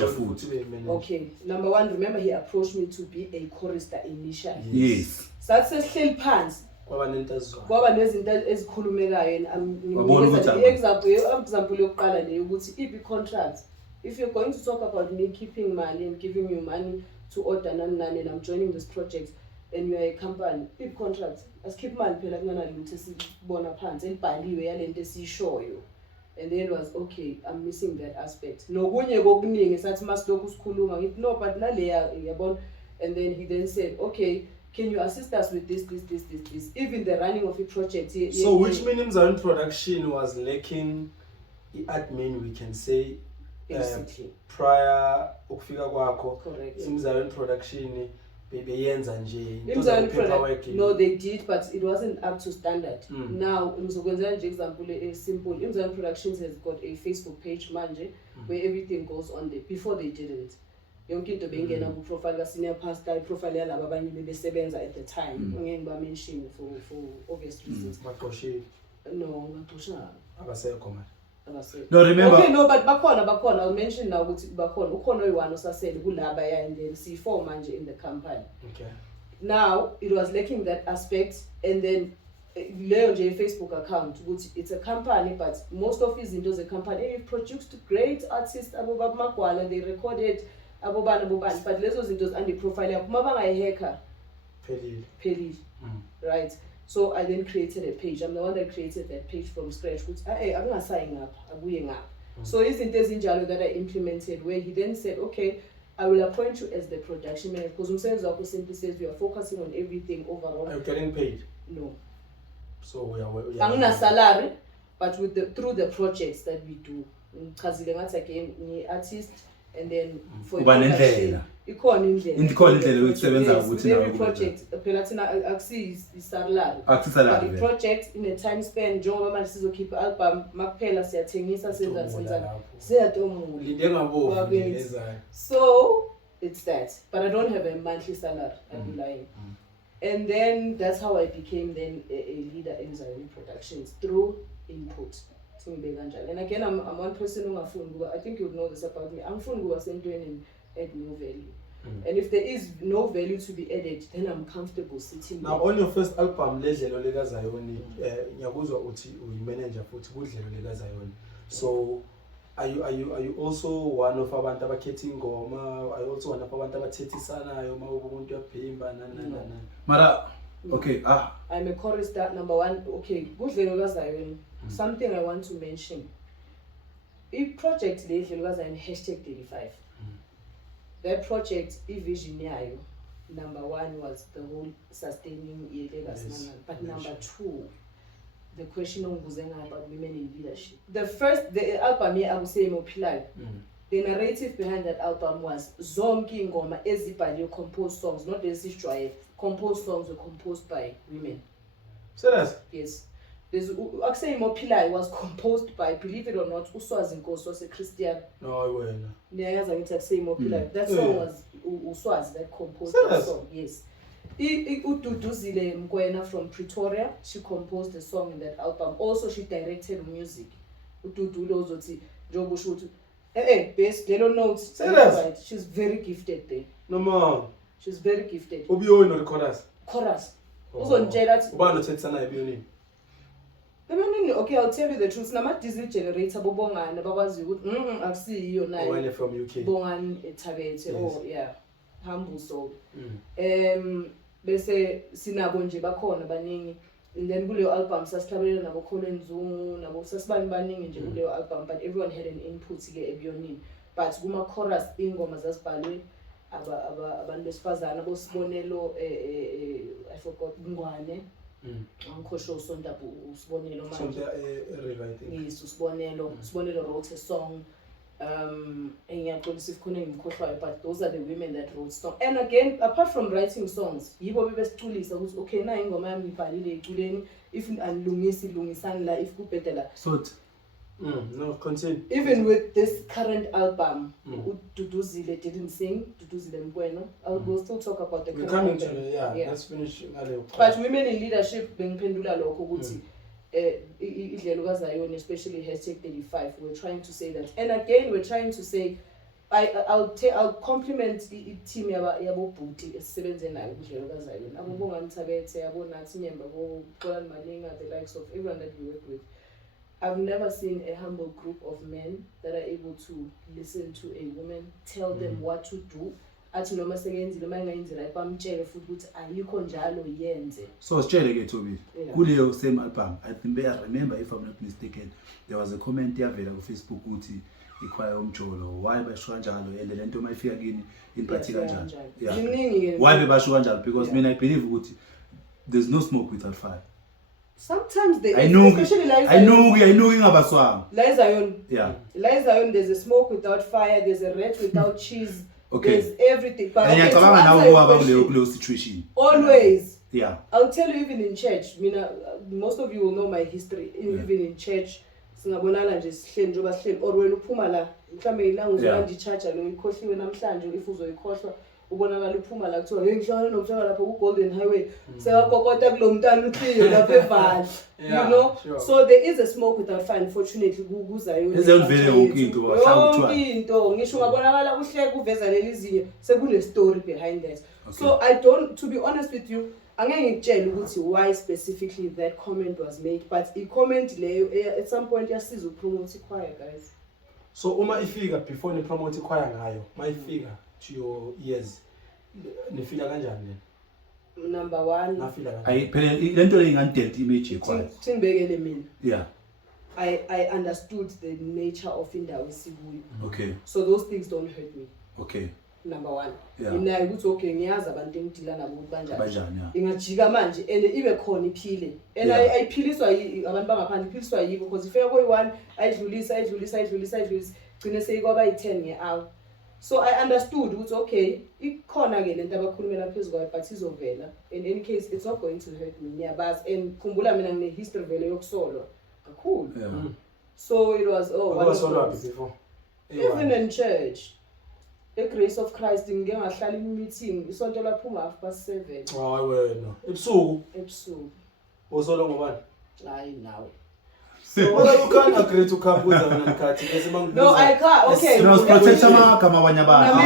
food. Okay, number 1, remember he approached me to be a chorister initially. Yes. So that's a still pants. Ngoba nezinto ezikhulumekayo and example yokuqala le ukuthi if contract, if you're going to talk about me keeping money and giving you money to order nani and I'm joining this project and you are a company, if contract as keep money phela kunana lutho esibona phansi elibhaliwe yalento esishoyo. And then it was okay, I'm missing that aspect. Nokunye kokuningi sathi masilokhu sikhuluma ngithi no but naleya yabona. And then he then said okay, can you assist us with this? Even the running of a project. So which means Mzayoni Production was lacking the admin, we can say, prior ukufika kwakho. Correct. Mzayoni Production beyenza nje. Mzayoni Production. No, they did, but it wasn't up to standard. Now, ngizokwenza nje example simple. Mzayoni Productions has got a Facebook page manje where everything goes on there. Before they didn't. Yonke into bengena ku profile ka senior pastor, profile yalabo abanye bebesebenza at the time. Ngeke ngiba mention for obvious reasons. No, ngathusha. Abasekho manje. No, remember. Okay, no, but bakhona. I'll mention now ukuthi bakhona. Ukhona oyi-1 osasele kulaba and then C4 manje in the company. Okay. Now it was lacking that aspect, and then leyo nje Facebook account ukuthi it's a company, but most of izinto ze company they've produced great artists abobaba magwala, they recorded abobani, but lezo zinto andi profile yakho uma bangayihacka phelile. Right? So I then created a page. I'm the one that created that page from scratch. Hey, I'm not signing up. So izinto ezinjalo that I implemented, where he then said, okay, I will appoint you as the production manager, because umsebenzi wakho simply says we are focusing on everything overall. Are you getting paid? No. So we are Angina salary, but through the projects that we do. Ngachazile ngathi again ni artist, and then for indlela yokusebenza ukuthi every project phela thina akusi salary. The project in a time span njengoba manje sizokhipha album makuphela siyathengisa senza so it's that, but I don't have a monthly salary. I'm lying. And then that's how I became then a leader in Zioni Productions through input. And again, I'm one person who I think you know this about me. I'm fun who sent and add no value. And if there is no value to be added, then I'm comfortable sitting now there. On your first album, Idlelo, Likazayoni, ngiyakuzwa uthi uyi-manager futhi kudlelo Likazayoni. So are you also one of abantu abakhetha ingoma? Are you also one of abantu abathethisanayo mawuba umuntu uyaphimba Mara, okay, I'm a chorister, number 1. Okay, kudlelo Likazayoni. Something I want to mention. If project Idlelo Likazayoni #35. That project, vision yayo, number 1 was the whole sustaining legacy. But number 2, the question about women in leadership. The album here, I would say, the narrative behind that album was zonke ngoma ezibhaliwe composed songs, not the composed songs were composed by women. Serious? Yes. Akusey Mophilai was composed by, believe it or not, Uswazi Nkosi was a Christian. No, I won't. Akusey Mophilai. That song was Uswazi that composed that song. Yes. Ududuzile Mkwena from Pretoria, she composed the song in that album. Also, she directed music. Ududulo zoti Jobushutu. Bass, they don't know. Right. She's very gifted there. No man. She's very gifted. Obiyo no chorus. Chorus. Uzonjela ubani othethana ebiyonini. Okay, I'll tell you the truth. Nama diesel generator bobongana bakwazi ukuthi akusiyo nayo. When from UK. Bongani eThabethe. Oh yeah. Humble soul. Bese sinabo nje bakhona baningi. And then kuleyo album sasithabelela nabo Colin Zungu nabo sasibani baningi nje kuleyo album, but everyone had an input ke ebiyonini. But kuma chorus ingoma zasibhalwe abantu besifazana bosibonelo I forgot Ngwane. Angikho Sondabu usibonelo manje. Yes, usibonelo wrote a song. Engiyaxolisa ifkhona engimkhohlwayo, but those are the women that wrote songs. And again, apart from writing songs, yibo bebesiculisa ukuthi okay na ingoma yami ngibhalile eculeni, if lungisani la, if kubhedela. So no, continue. Even with this current album, Duduzile didn't sing, Duduzile Mkwena. We'll still talk about the current album. Yeah, let's finish. But women in leadership, bengiphendula lokho ukuthi Idlelo Likazayoni, especially #35, we're trying to say that. And again, we're trying to say, I'll compliment the team yabo bhuti esisebenze nayo Idlelo Likazayoni. Abobonga Nthabethe, yabo Nathi Nyemba, abo Xolani Malinga, the likes of everyone that we work with. I've never seen a humble group of men that are able to listen to a woman, tell them what to do. Athi noma sekenzile mangayenzela bamtshele futhi ukuthi ayikho njalo yenze. So sitshele ke Thobile, kuleyo same album, I remember, if I'm not mistaken, there was a comment yavela ku Facebook ukuthi ikhwaya umjolo, why basho kanjalo and lento mayifika kini imphathi kanjani. Yeah. Why basho kanjalo? Because I believe ukuthi there's no smoke without fire. Sometimes they, I know ingabaswanga. Likazayoni. Yeah. Likazayoni, there's a smoke without fire, there's a rat without cheese. Okay. There's everything. But situation. Always. Yeah. I'll tell you, even in church, most of you will know my history. Even in church, singabonana nje sihleli njoba sihleli or wena uphuma la mhlambe ilanga uzolanda ichurch lo ikhohliwe namhlanje if uzoyikhohlwa ubonakala uphuma la kuthiwa hey ngihlangana nomhlanga lapha ku Golden Highway sekakokota kulomntana uThio lapha eVali you know so there is a smoke without fire unfortunately kuZayoni ezivele yonke into wahlangana into ngisho ngabonakala uhleke kuveza leli zinyo sekune story behind that so I don't to be honest with you angeke ngikutshela ukuthi why specifically that comment was made but I comment leyo at some point yasiza ukupromote ichoir guys. So uma ifika before ni promote ichoir ngayo mayifika to your ears nifila kanjani nina? Number 1 nafila kanjani ayi phela lento leyingandent image yechoir thingibekele mina yeah I understood the nature of indawo esikuyo okay so those things don't hurt me okay number 1 Yeah. mina ukuthi okay ngiyazi abantu engidila nabo kanjani yeah ingajika manje and ibe khona iphile and Yeah. ayiphiliswa abantu bangaphandle iphiliswa yibo because ifika koyi1 ayidlulisa gcine seyikwaba yi10 ngehour so I understood ukuthi okay ikhona ke lento abakhulumela phezulu kwayo but izovela in any case it's not going to hurt me ngiyabazi and khumbula mina ngine history vele yokusolwa kakhulu yeah so it was wasolwa before even in church the grace of Christ ngeke ngahlala meeting isonto laphuma 7:30 hayi wena ebusuku usolwa ngobani hayi nawe so you can't agree to come with Uncut bese mangibuza no I can't okay no protect amagama abanye abantu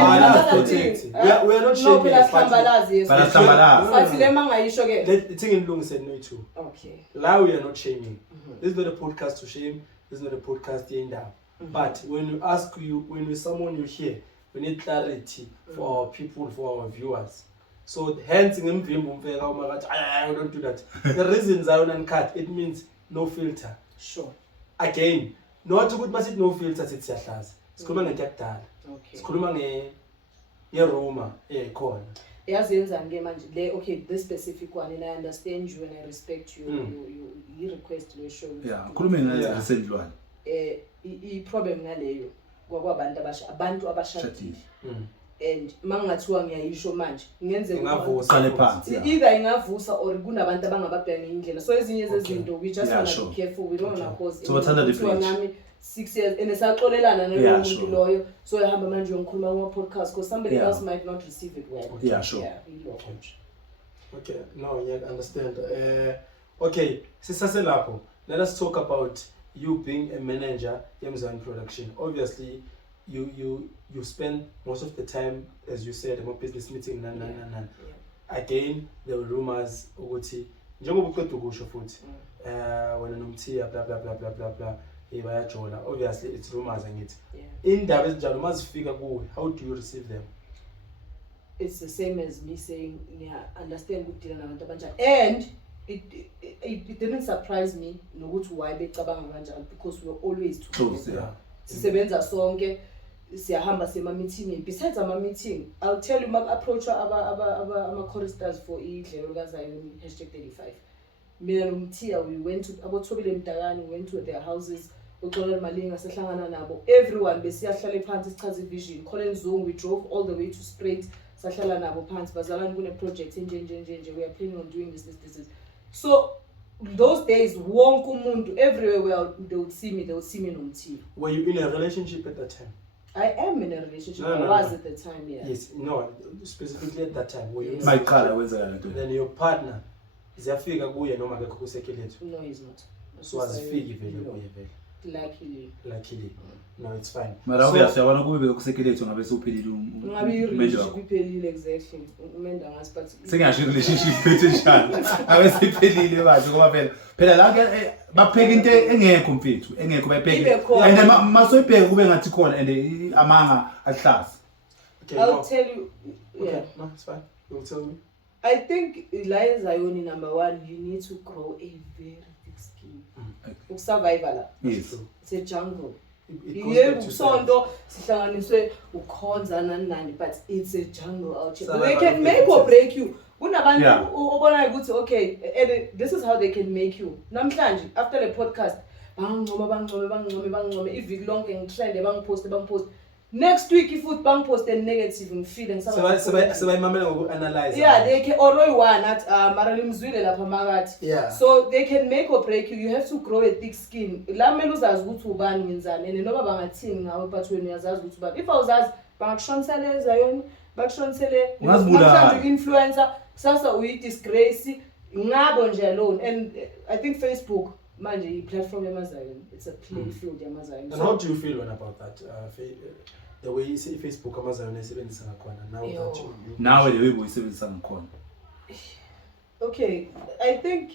we are not shaming no phela Balahlambalaza. sathi le mangayisho ke the thing in Lungu said no too okay now we are not shaming this is not a podcast to shame this is not a podcast yendaba but when we summon you here we need clarity for our people, for our viewers. So hence ngimvimba umfeka uma kathi I don't do that. The reason Zioni Uncut it means no filter. sure Again, not ukuthi masithi no filter sithi siyahlaza. Sikhuluma ngento yakudala. okay Sikhuluma ngeroma ekhona. yazenza ke manje le okay this specific one and I understand you and I respect you you request le show yeah khulume ngayo recently I problem ngaleyo kwabantu abashadile and mangathiwa ngiyayisho manje ngenze Ngavusa phansi either ingavusa or kunabantu abangababheka ngendlela so ezinye zezinto we just want to be careful we don't want to cause so wathanda different nami 6 years and esaxolelana nalowo muntu loyo so ehamba manje ngikhuluma kuma podcast because somebody else might not receive it well yeah sure okay no yeah understand okay sisase lapho let us talk about you being a manager in Mzayoni production. Obviously you spend most of the time as you said about business meeting again there were rumors ukuthi njengoba uqeda ukusho futhi wena nomthiya blah blah blah blah blah blah bayajola obviously it's rumors angithi indaba ezinjalo mazifika kuwe how do you receive them? It's the same as me saying understand ukudila nabantu abanjani and it didn't surprise me nokuthi why becabanga kanjalo because we were always together sisebenza sonke siyahamba sema meeting besides ama meeting I'll tell you ma approach ama choristers for Idlelo Likazayoni #35 mina nomthiya we went to abothobile mdakani we went to their houses uxolela malinga sehlangana nabo everyone besiyahlala phansi sichaza vision Colin Zungu we drove all the way to Straight sahlala nabo phansi bazalana kune project nje we are planning on doing this so those days wonke umuntu everywhere they would see me nomthiya. Were you in a relationship at that time? I am in a relationship. I was at the time, yeah. Yes, no, specifically at that time. Were you my car wenza lento then your partner ziyafika kuye noma akekho kusekelethu? No, he's not. So azifiki vele kuye vele. Luckily. No, it's fine. mara obviously yabona kube bekusekelethu ngabe sophelile ngabe relationship iphelile exactly umenda ngasi but sengasho relationship potential abe siphelile bathi ngoba phela la ke bapheka into engekho mfethu engekho bayipheke and masoyibheka kube ngathi khona and amanga ahlaza. Okay, I'll tell you okay, no, it's fine. You'll tell me. I think Likazayoni number 1 you need to grow a very thick skin. Survival. Yes. It's a jungle. It Sonto sihlanganiswe ukhonza nani but it's a jungle out here. They can make or break you. Kunabantu obona ukuthi okay and this is how they can make you. Namhlanje after the podcast bangncome iviki lonke ngitrend bangipost next week if food bang post and negative ngifeel ngisaba sebayimamela ngoku-analyze they can or one at mara limzwile lapha makathi so they can make or break you have to grow a thick skin la mele uzazi ukuthi ubani ngenzani and noba bangathini ngawe but wena uyazazi ukuthi ubani if awuzazi bangakushonsela eZayoni bakushonisele Ungazibulala. mhlawumbe influencer sasa uyi-disgrace ngabo nje alone. And I think Facebook manje i-platform yamaZayoni, it's a playing field yamaZayoni. And how do you feel when about that? The way you say Facebook amaZayoni esebenzisa ngakhona now that you nawe the way uyisebenzisa ngakhona. Okay, I think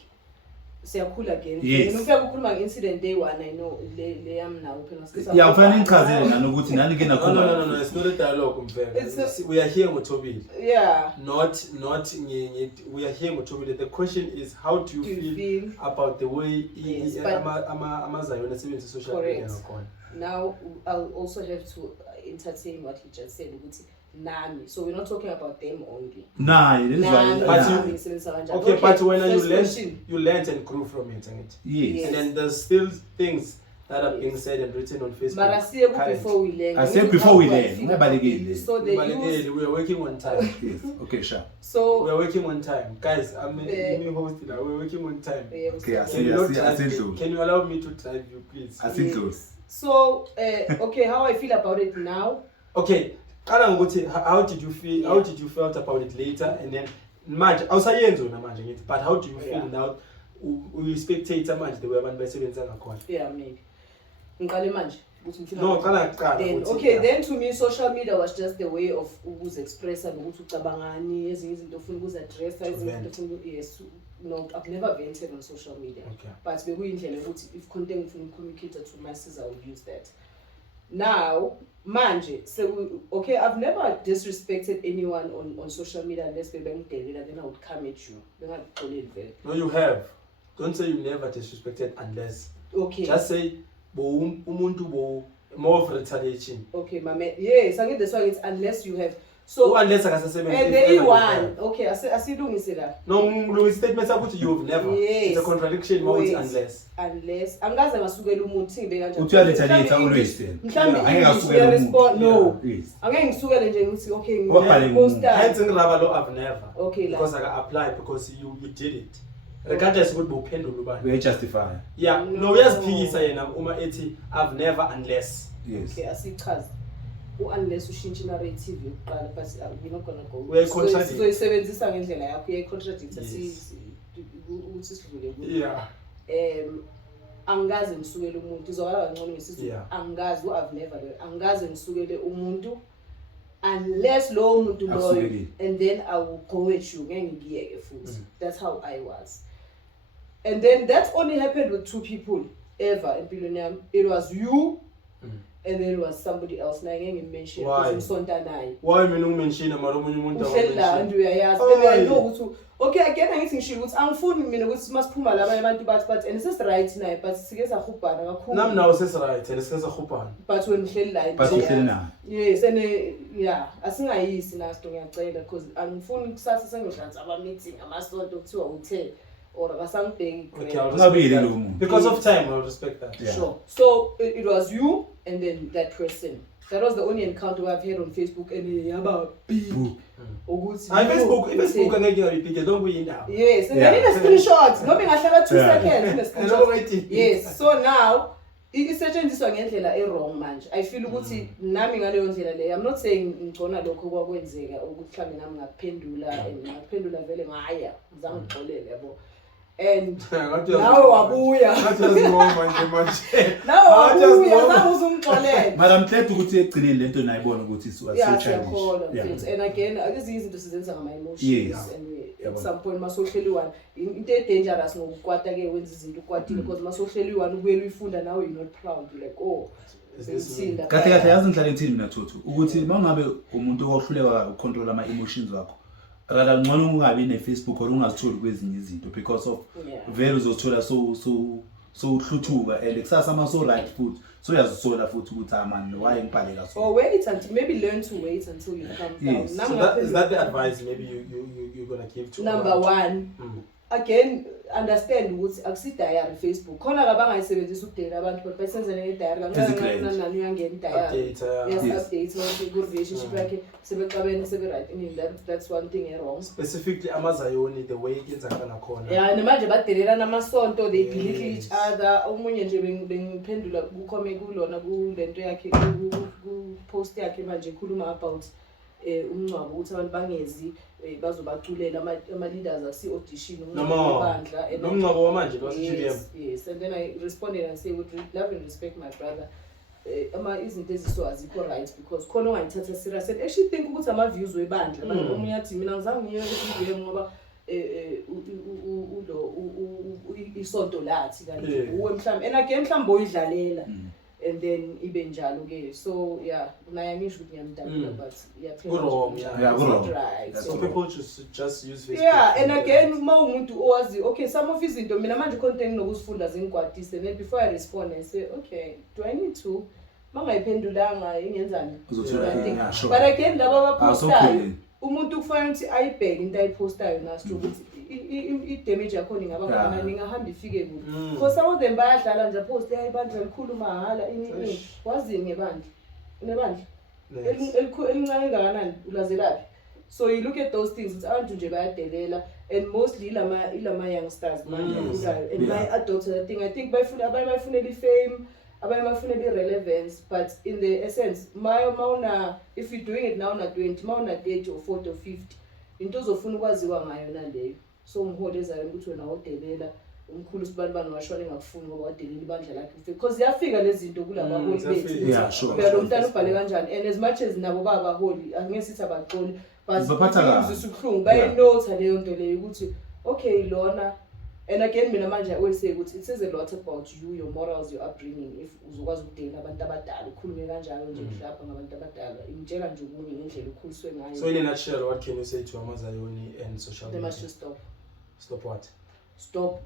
siyakhula again. Yes. Ngifika ukukhuluma nge-incident day one, I know le yami nawe phela Yeah, kufanele nichazele nanokuthi nani ke no, nakhona. it's not a dialogue umfeka. It's We are here with Thobile. Yeah. Not we are here with Thobile. The question is how do you feel about the way Yes, but- amaZayoni esebenzisa social media Correct. ngakhona? Now I'll also have to entertain what he just said ukuthi nami. So we're not talking about them only. Nah, this is Nami, why. But nami ngisebenzisa kanjani. Okay, but when first question. you learned and grew from it, and Yes. and then there's still things that are being said and written on Facebook. Mara siye before we learn. I said before we learn. Ungabalekile. So they use We are working on time. Yes. Okay, sure. We so are working on time, guys. I'm host now. We're working on time. Okay, I Can see. you, I not see. I drive see me? through. Can you allow me to drive you, please? I see through. So okay, how I feel about it now? Okay. How did you feel? Yeah. How did you felt about it later? And then, manje, awusayenzi wena manje ngithi, but how do you feel Yeah. now? We spectator manje the way abantu basebenza ngakhona. Yeah, maybe. Ngiqale manje ukuthi ngifuna No, qala kuqala then ukuthi, okay, yeah. then to me social media was just the way of ukuzi-expressa nokuthi ucabangani, ezinye izinto ufuna ukuzi-addressa, ezinye izinto ufuna yes. No, I've never vented on social media. Okay. But bekuyindlela ukuthi if content ngifuna uku-communicate to masses, I would use that. Now, manje, so okay, I've never disrespected anyone on social media unless they bengdelela, then I would come at you. No, you have. Don't say you never disrespected unless. Okay. Just say umuntu more of retaliation. Okay, my man. Yes, I get this one. It's unless you have. So unless akasebenza. and there you one. Okay, I see lungisela. No, statement ukuthi you've never. Yes. It's a contradiction more Wait. unless. Angaze ngasukela umuntu singibeka kanjani. Uthi uyalithatha always then. Mhlambe Angeke English asukele respond no. Yes. Angeke ngisukele nje ngithi okay Wabhale ngiposta. Hence ngiraba lo I've never. Okay, because I apply because you did it. Regardless ukuthi bophendula ubani. We justify. Yeah, no uyaziphikisa yena uma ethi I've never unless. Yes. Okay, asichaza. Unless ushintshe narrative yokuqala but we're not gonna go. We contradict. Sizoyisebenzisa ngendlela yakho contradict Yes. ukuthi sidlule ku. Yeah. Angaze ngisukele umuntu izokala kancane ngesizwe Yeah. angazi I've never angaze ngisukele umuntu unless lo muntu loyo Absolutely. and then I will go at you ngeke ngiyeke futhi. That's how I was. And then that only happened with two people ever in Pilonium. It was you and then it was somebody else. Na ngeke ngimention Why? because usonta naye. Why mina ungimention mara omunye umuntu Uhlala nje uyayazi. Oh, And I yeah. know ukuthi okay again angithi ngisho ukuthi angifuni mina ukuthi masiphuma labanye abantu but and it's right naye but sike sahubhana kakhulu. Nami nawe sesiright and sike sahubhana. But when uhleli la But uhleli naye. yes and yeah asingayisi Nastro ngiyacela because angifuni kusasa sengiyohlanza aba meeting amasonto kuthiwa uthe or basangibheki Okay, I'll Ungabili respect lo that. muntu. Because of time, I'll respect that. Yeah. sure so it was you and then that person. That was the only encounter I've had on Facebook and yaba big ukuthi Facebook angeke ngiyipike don't go in now. yes and Yeah. then in a screenshot noma ngahlala 2 Yeah. seconds in a And screenshot already. yes so now isetshenziswa ngendlela wrong manje I feel ukuthi nami ngaleyo ndlela le I'm not saying ngicona lokho kwakwenzeka ukuthi mhlambe nami ngaphendula and ngaphendula vele ngaya ngizange ngixolele yabo and nawe wabuya nawe wabuya zange uzungixolele Madam Ted ukuthi egcinile lento nayibona ukuthi so yeah childish. siyakholwa Yeah. mfethu and again ezinye izinto sizenza ngama emotions Yes. and at Yabona. some point masohleli one into dangerous ngokukwata ke wenza izinto ukwatile because masohleli one ubuyela uyifunda nawe you're not proud you're like oh Is this ngithinda Kahle kahle yazi ngidlala ithini mina Thotho ukuthi mangabe umuntu ohluleka ucontrol ama emotions wakho. Rala ngcono ungabi ne Facebook or ungazitholi kwezinye izinto because of Yeah. vele uzothola so uhluthuka and kusasa ama so right futhi so uyazisola futhi ukuthi man why ngibhaleka so. or wait until maybe learn to wait until you calm down. Yes. Nami So is ngaphendula- that the advice maybe you're gonna give to number our- one again understand ukuthi akusi-diary Facebook khona kabangayisebenzisa ukudela abantu but basenzele nge-diary Ezigrand. nani uyangena i-diary Update, yes Yes. update manje ku-relationship yakhe sebexabene sebe-right that's one thing wrong. specifically amaZayoni the way yenzakala ngakhona. Yeah, nemanje badelelana amasonto they Yes. belittle each other. Omunye nje bengiphendula kukhome kulona kulento yakhe ku-post yakhe manje ekhuluma about umncwabo ukuthi abantu bangezi bazobaculela ama-leaders asi-audition bandla nomncwabo wamanje GBM. Yes, and then I responded and say, would love and respect my brother. Izinto eziso azikho right because khona ongayithatha serious and actually think ukuthi ama-views webandla abantu omunye athi mina ngizange ngiye ku-GBM ngoba isonto lathi kanti uwe mhlawumbe and again mhlawumbe oyidlalela and then ibe njalo ke so yeah naye ngisho ukuthi ngiyamdabula but wrong, not right. So people just use Facebook. Yeah, and again uma umuntu owazi okay some of izinto mina manje content nokuzifunda zingigwadise then before I respond I say okay do I need to mangayiphendulanga ingenzani but again laba abapostayo umuntu kufanele ukuthi ayibheke into ayipostayo Nastro ukuthi i-damage yakhona ingaba kangakanani ingahamba ifike kuphi because some of them bayadlala nje post ayibandla elikhulu mahala ini wazini nebandla elincane kangakanani ulazelaphi so you look at those things ukuthi abantu nje bayadelela and mostly ilama youngsters manje and my adults that thing I think bayifunela i-fame abanye bafunela i-relevance but in the essence mauna if you're doing it now na 20 mauna 30 or 40 or 50 into ozofuna ukwaziwa ngayo naleyo so umholi ezayo ukuthi wena odelela umkhulu sibantu banwashwane ngakufuni ngoba wadelela ibandla lakhe because iyafika lezi zinto kulaba baholi bethu lo mntana ubhale kanjani and as much as nabo babaholi angeke sithi abaxoli but baphatha ubuhlungu bayinotha leyo nto leyo ukuthi okay lona. And again, mina manje I always say ukuthi it says a lot about you, your morals, your upbringing. If uzokwazi ukudela abantu abadala, ukhulume kanjalo nje mhlawumbe ngabantu abadala, imtshela nje okunye ngendlela ukhuliswe ngayo. So in a nutshell, what can you say to Mzayoni and social media? They must just stop. Stop what? Stop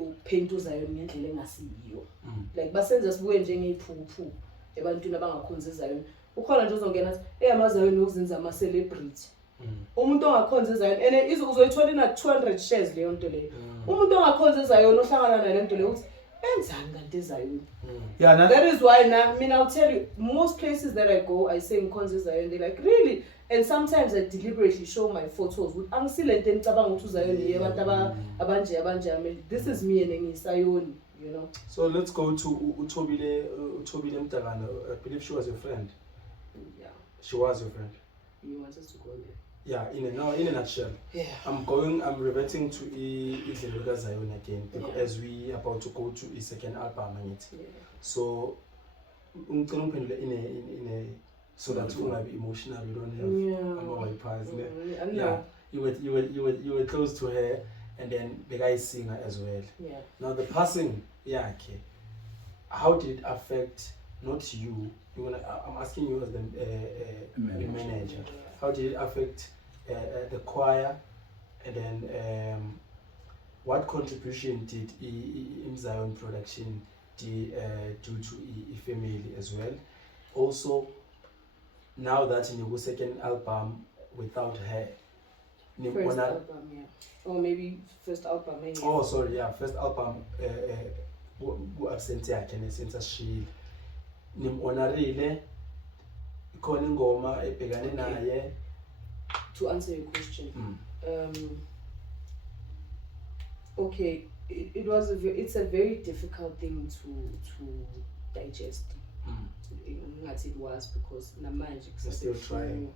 upaint uZayoni ngendlela engasiyiyo. Like basenza sibuye njengeyiphuphu ebantwini abangakhonza eZayoni. Ukhona nje uzongena athi Mzayoni ukuzenza ama celebrity. Umuntu ongakhonza eZayoni and uzoyithola ina 200 shares leyo nto leyo. Umuntu ongakhonza eZayoni ohlangana nayo lento leyo uthi enzani kanti eZayoni. Yeah, that is why now I'll tell you most places that I go I say ngikhonza eZayoni they're like really and sometimes I deliberately show my photos with angisilento engicabanga ukuthi uZayoni yabantu abanje I mean this is me and ngisayoni you know. So let's go to Thobile Mtakana. I believe she was your friend. Yeah. She was your friend. You want us to go there? Yeah, in a nutshell. Yeah. I'm reverting to Idlelo Likazayoni again as we about to go to his second album and it. Yeah. So in a so that you might be emotional, you don't have yeah. You were close to her and then the guy is singer as well. Yeah. Now the passing, okay. How did it affect not you? I'm asking you as the manager. How did it affect the choir, and then what contribution did Mzayoni production do to family as well? Also, now that in your second album without her, first album, yeah, or maybe first album. Maybe. Oh, sorry, yeah, first album. Who absent here? Can I sense a she? Nim honorile. Ikona ingoma ebhekane naye. To answer your question, okay, it's a very difficult thing to digest. It was because namanje still trying.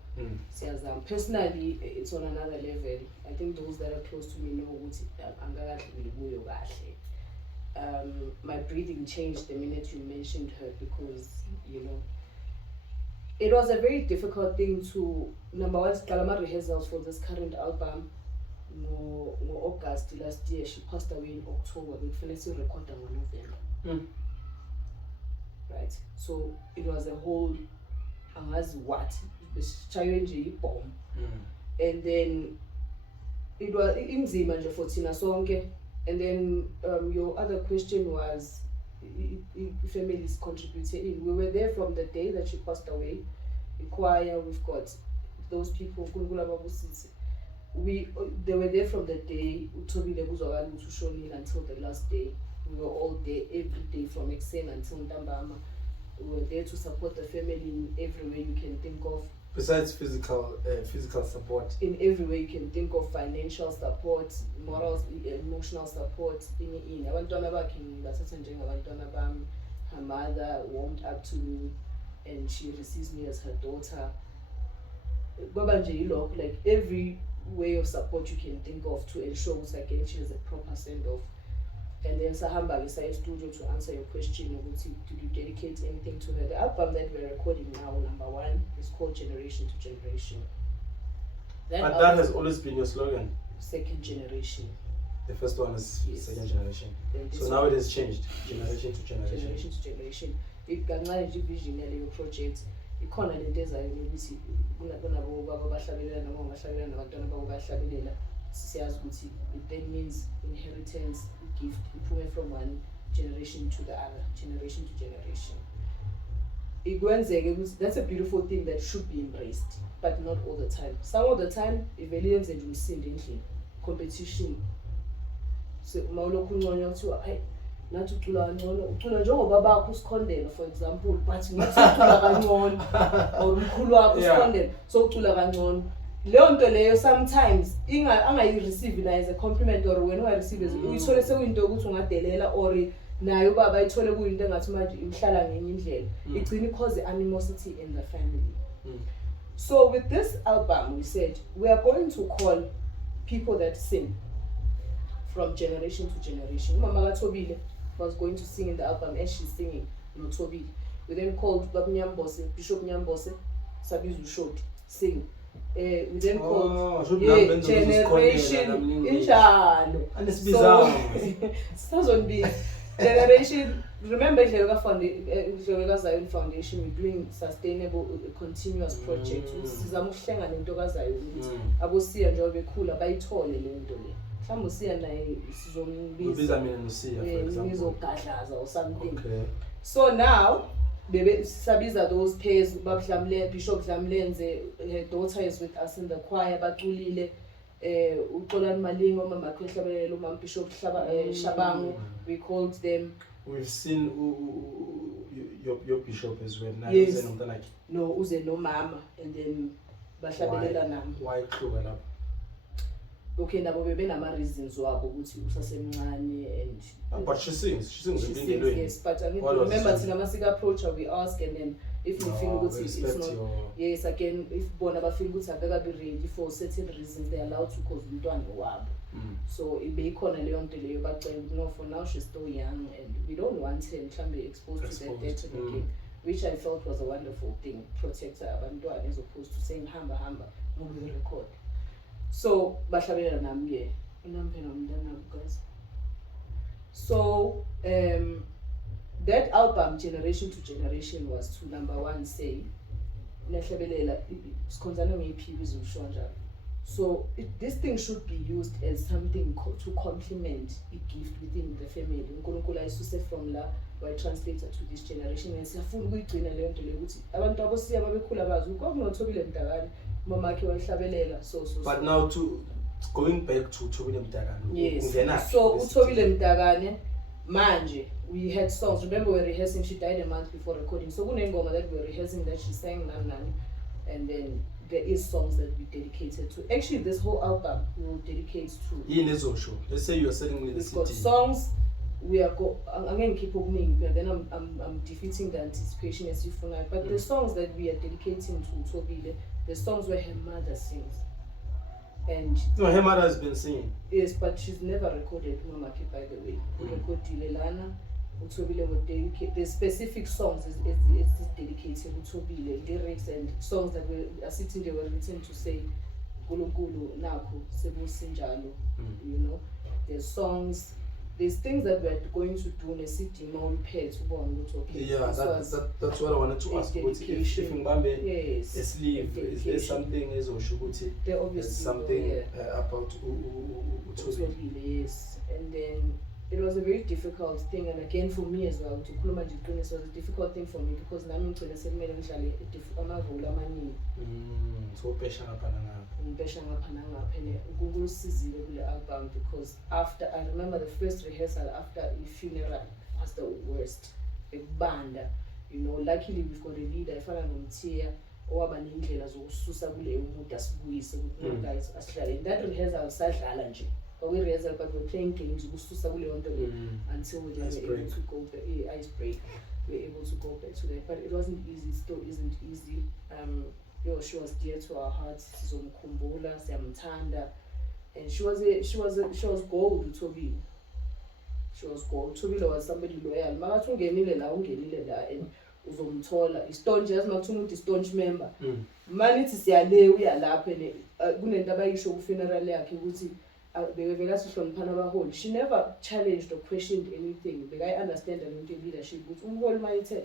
Personally, it's on another level. I think those that are close to me know what my breathing changed the minute you mentioned her because it was a very difficult thing to number one start rehearsals for this current album. No August last year, she passed away in October. We finished recording on November. Right, so it was a whole what challenge bomb, and then it was inzima nje for thina sonke. And then your other question was families contributed. We were there from the day that she passed away. The choir, we've got those people. They were there from the day Thobile until the last day. We were all there every day from Exen until Ndambama. We were there to support the family in every way you can think of. Besides physical support. In every way you can think of, financial support, moral, emotional support. Her mother warmed up to me and she receives me as her daughter. like every way of support you can think of to ensure that again she has a proper send off. And then Sahamba is a studio to answer your question. Did you dedicate anything to her? The album that we're recording now, number 1, is called Generation to Generation. But that has always been your slogan. Second generation. The first one is second generation. So now it has changed. Generation to generation. Generation to generation. If kanqanje vision yaleyo project ikhona lento ezayo ukuthi kunabo baba bahlabelela noma bahlabelela nabantwana babo bahlabelela siyazi ukuthi it then means inheritance, gift iphume from one generation to the other, generation to generation. Ikwenzeke ukuthi that's a beautiful thing that should be embraced, but not all the time. Some of the time iveliyenze nje umsindo endlini competition. So mawulokhu unconya kuthiwa hayi nathi ucula kangcono ucula njengoba bakho usikhondela for example, but ngathi ucula kangcono or umkhulu wakho usikhondela so ucula kangcono. Leyo nto leyo sometimes angayi-receive nayo as a compliment or wena ungayi-receive as uyithole sekuyinto ukuthi ungadelela or nayo baba ayithole kuyinto engathi manje ihlala ngenye indlela igcina cause animosity in the family. So with this album we said we are going to call people that sing from generation to generation. Mama Thobile was going to sing in the album and she's singing Thobile. We then called Bishop Nyambose, Sabizu Short, sing. We then called generation injalo. So be generation. Remember Likazayoni Foundation, we're doing sustainable continuous project. Sizamuhlenga nento kaZayoni ukuthi abosiya nje bekhula bayithole le nto le. Mhlawumbe usiya naye sizombiza mina nosiya for example. Ngizogadlaza or something. Okay. So now sabiza those pairs Bishop Dlamlenze, her daughter is with us in the choir baculile uXolani Malingo mama Kwehlabelelo mama Bishop Shabangu, we called them. We've seen your bishop as well. Yes. No, uze no mama and then bahlabelela nami. Why Kluga lapho? Okay, nabo bebenama reasons wabo ukuthi usasemncane and but she sings yes, but I mean remember thina masika approach her we ask and then if we feel ukuthi it's not yes again if bona ba feel ukuthi akakabi ready for certain reasons they are allowed to cause umntwana wabo. So ibeyikhona leyo nto leyo bacela no for now she's still young and we don't want her mhlambe exposed to that death again, which I felt was a wonderful thing, protect abantwana as opposed to saying hamba ngoba we record. So bahlabelela nami inampela umntana guys. So that album Generation to Generation was to number 1 say nahlabelela sikhonzana ngephi bizusho njalo. So this thing should be used as something to complement a gift within the family. uNkulunkulu ayisuse from la by translator to this generation and siyafuna ukuyigcina leyo nto leyo ukuthi abantu abosiya babekhula bazi kwakunoThobile Mdakane mama akhe wayihlabelela so but now to going back to Thobile Mdakane. Yes. So uThobile Mdakane manje we had songs. Remember we were rehearsing, she died a month before recording, so kunengoma that we were rehearsing that she sang nani and then there is songs that we dedicated to. Actually, this whole album we will dedicate to. Let's say you are selling me the CD. We've got songs. We are I'm going to keep opening, but then I'm defeating the anticipation as you for now. But the songs that we are dedicating to Thobile, the songs where her mother sings. And no, her mother has been singing. Yes, but she's never recorded Mamaki, by the way. We recorded Dilelana. The specific songs is dedicated to Thobile, lyrics and songs that are sitting there were written to say Gulu Naku Sebo Sinjalo. You know, there's songs, there's things that we're going to do in a city no repair to born. Yeah, that's what I wanted to ask. If Mbambe yes, a sleeve, is there something as Oshubuti? There's something about Thobile, yes, and then. It was a very difficult thing, and again for me as well, to Kulumajikun was a difficult thing for me because Nami to the same so Google album because after I remember the first rehearsal after a funeral was the worst. A band, you know, luckily we've got a leader, I found him here. Guys, in that rehearsal, but we rehearsal, but we're playing games until we were able to go back. Ice break. We were able to go back to that, but it wasn't easy. It still isn't easy. yo, she was dear to our hearts. Sizomkhumbula, siyamthanda. And she was gold, Thobile. She was gold. Thobile was somebody loyal. Makathi ungenile la and uzomthola. Istonje yazi makuthi umuntu istonje member. Manithi siyale uyalapha ne kunento abayisho ku funeral yakhe ukuthi bekasihloniphana abaholi. She never challenged or questioned anything. Like, I understand that into leadership ukuthi umholi mayithe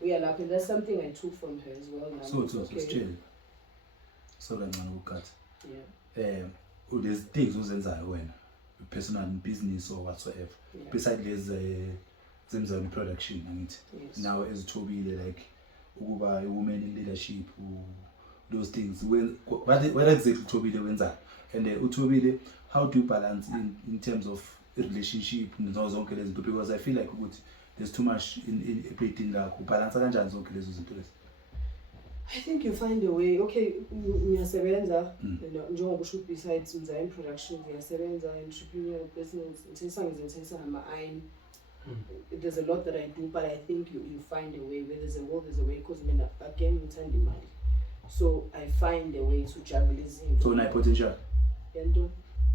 uyalapha, and that's something I took from her as well now. So it's chill. So kancane ukukhatha. Yeah. There's things uzenzayo wena, personal business or whatsoever. Yeah. Besides Mzayoni production, angithi. Yes. Now as Thobile, like ukuba a woman in leadership, those things. What exactly Thobile wenza? And Thobile, how do you balance in terms of relationship zonke lezi zinto, because I feel like there's too much in everything la kubalance kanjani zonke lezo zinto lezi. I think you find a way. Okay, ngiyasebenza njengoba usho besides Mzayoni production, ngiyasebenza entrepreneurial business, ngithenga ngama-iron. There's a lot that I do, but I think you find a way. Where there's a will, there's a way, because again ngithanda imali. So I find a way to juggle izinto. So una potential Yento.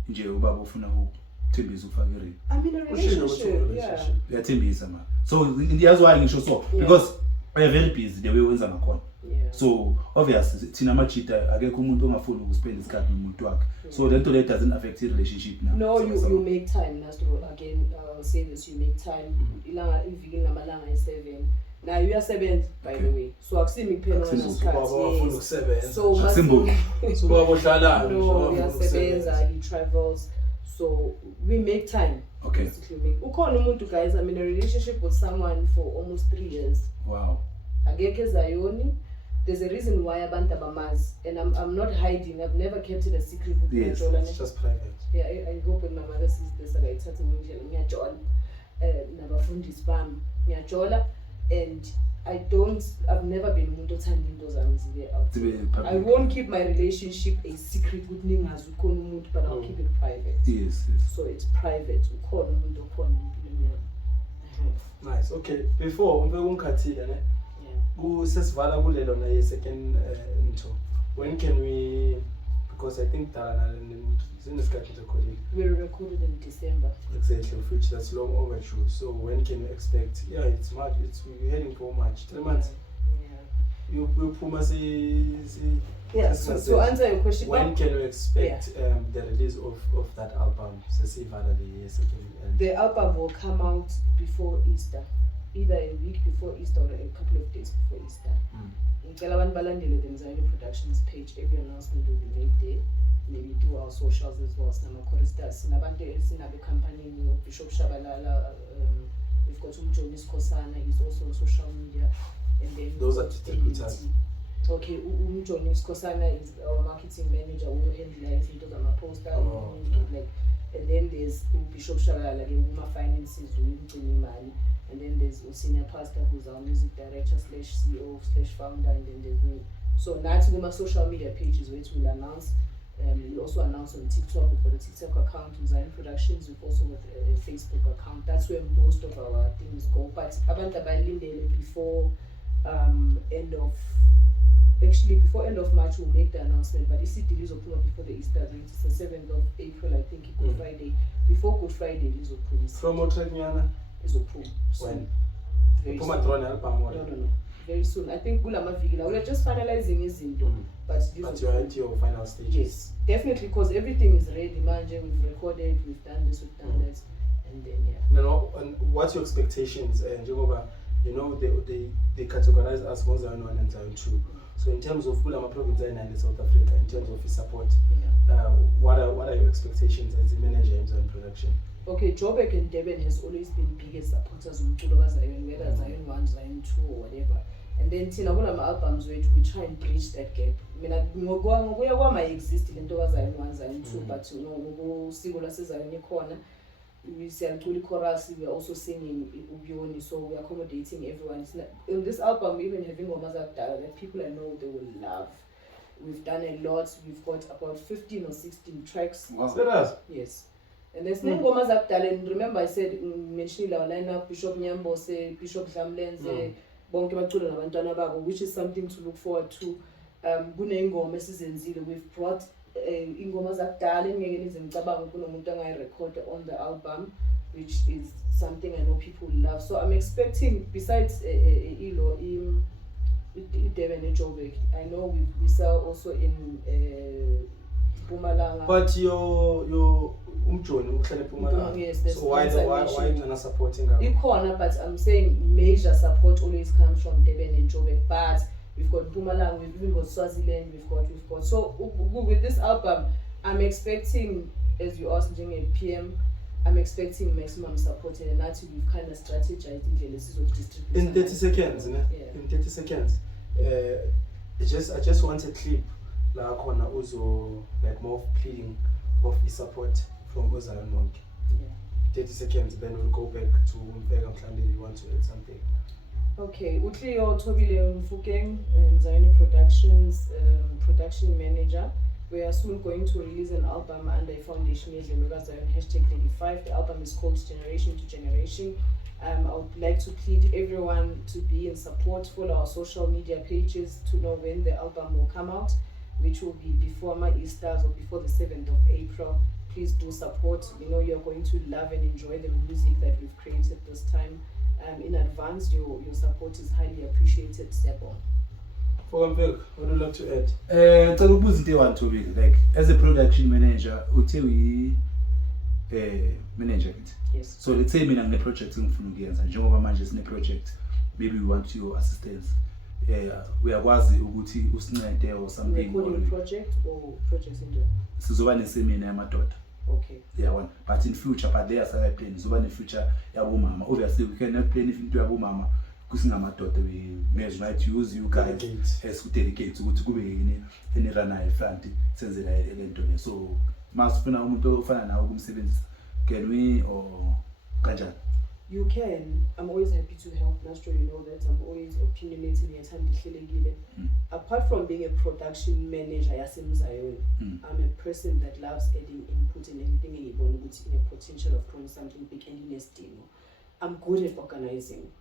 nje ubaba ufuna ukuthembisa ukufaka ring. I'm in a relationship. Yeah. Uyathembisa man. So that's why ngisho so, because we are very busy the way wenza ngakhona. Yeah. So obviously thina amachita akekho umuntu ongafuni ukuspend isikhathi nomuntu wakhe. So lento le doesn't affect the relationship now. No, you make time, Nastro. Again, I'll say this, you make time. Ilanga iviki namalanga i7. Now you are 7, by the way. So akusimi kuphela ukusebenza. So no, we are sebenza, he travels. So we make time. Okay. Ukhona umuntu, guys, I'm in a relationship with someone for almost 3 years. Wow. Ageke Zioni. There's a reason why abantu abamazi, and I'm not hiding. I've never kept it a secret with my Jola. It's just private. Yeah, I hope when my mother sees this, I start to ngiyajola. Nabafundisi bami ngiyajola, and I've never been umuntu othanda into zami zibe out. I won't keep my relationship a secret with ningazi ukhona umuntu, but I'll keep it private. Yes. So it's private. Ukhona umuntu okhona empilweni yami. Nice. Okay. Before ungikhathile ne. Sesivala kulelo na ye second into. When can we, because I think Dana and Zioni's recording. We recorded in December. Exactly, which that's long overdue. So when can you expect? Yeah, it's March. We're heading for March. 3 months. Yeah. You promise. Yeah. So answer your question. When can you expect the release of that album? The album will come out before Easter. Either a week before Easter or a couple of days before Easter. Ngicela abantu balandele the Zioni Productions page. Every announcement will be made there. Maybe through our socials as well. Some choristers, sinabantu esinabe company, Bishop Shabalala. We've got Mzayoni Kosana. He's also on social media. And then those are distributors. Okay, Mzayoni Kosana is our marketing manager. We handle izinto zama poster. And then there's Bishop Shabalala, Uma Finances, Imali. And then there's a senior pastor who's our music director / CEO / founder, and then there's me. So now to my social media pages, which we'll announce. We'll also announce on TikTok. We've got a TikTok account, Zioni Productions. We've also got a Facebook account. That's where most of our things go. But abantu abalindele before before end of March we'll make the announcement. But this deal is open before the Easter date. It's the 7th of April, I think. Good Friday. Before Good Friday is open. From Otremiana is open. When? Very soon. No. Very soon. I think Gulama Vigila. We are just finalizing izinto. But you're at your final stages. Yes, definitely, because everything is ready. Manje, we've recorded, we've done this, we've done that, and then and what's your expectations? And they categorize us Mzayoni 1 and Zioni 2. So in terms of Gulama province in South Africa, in terms of his support, what are your expectations as a manager in Zioni production? Okay, Joburg and Durban has always been biggest supporters of Zioni, whether Zioni 1, Zioni 2, or whatever. And then tina kuna albums we try and bridge that gap. Ngokuya kwama exist lento kaZioni 1 Zioni 2, but ngosiko laseZioni khona we siyacula chorus, we are also singing uBioni, so we are accommodating everyone. In this album, even having ngoma zakudala that people I know they will love. We've done a lot. We've got about 15 or 16 tracks. Wow. Yes. And there's ngoma zakudala, and remember I said mentioning our lineup, Bishop Nyambose, Bishop Dlamlenze, bonke bacula nabantwana babo, which is something to look forward to. kuney'ngoma esizenzile, we've brought ingoma zakudala engeke nize ngicabanga kunomuntu angayirekhoda on the album, which is something I know people love. So I'm expecting, besides Durban and Joburg, I know we sell also in Mpumalanga. But your Mzayoni uhlala eMpumalanga. Yes, there's so why you not supporting her? Ikona, but I'm saying major support always comes from Durban and Joburg. But we've got Mpumalanga, we've even got Swaziland, we've got. So with this album, I'm expecting, as you asked, during a PM, I'm expecting maximum support, and actually we've kind of strategized in of distribution. In 30 seconds, yeah. In 30 seconds, I just want a clip la khona uzo like more pleading of the support from Zioni Monk. Yeah. 30 seconds, then we'll go back to Mbega Mhlande. You want to add something? Okay, Utliyo Thobile Mfukeng, Zioni Productions, production manager. We are soon going to release an album under a foundation Likazayoni #35. The album is called Generation to Generation. I would like to plead everyone to be in support. Follow our social media pages to know when the album will come out, which will be before my Easter or before the 7th of April. Please do support. We know you're going to love and enjoy the music that we've created this time. In advance, your support is highly appreciated. Sebo. For Mbega, what would you like to add? Ngicela ukubuza into eyi-one Thobile, like as a production manager, uthe manager kithi. Yes. So let's say mina ngine-project engifuna ukuyenza, njengoba manje sine-project, maybe we want your assistance. Uyakwazi ukuthi usincede or something. Recording project or projects in general? Sizoba nesemina yamadoda. Okay. Yeah, one. But in future, but there are plan. Sizoba ne-future yabomama. Obviously, we cannot plan if into yabomama. Kusingamadoda, we might use you guys as to dedicate ukuthi kube yini enirana front senzela lento le. So masifuna umuntu ofana nawe ukumsebenzisa, can we or kanjani? You can. I'm always happy to help. Nastro, you know that. I'm always opinionating at Apart from being a production manager, Mzayoni, I'm a person that loves adding input in anything in a potential of growing something big and in a steam. I'm good at organizing.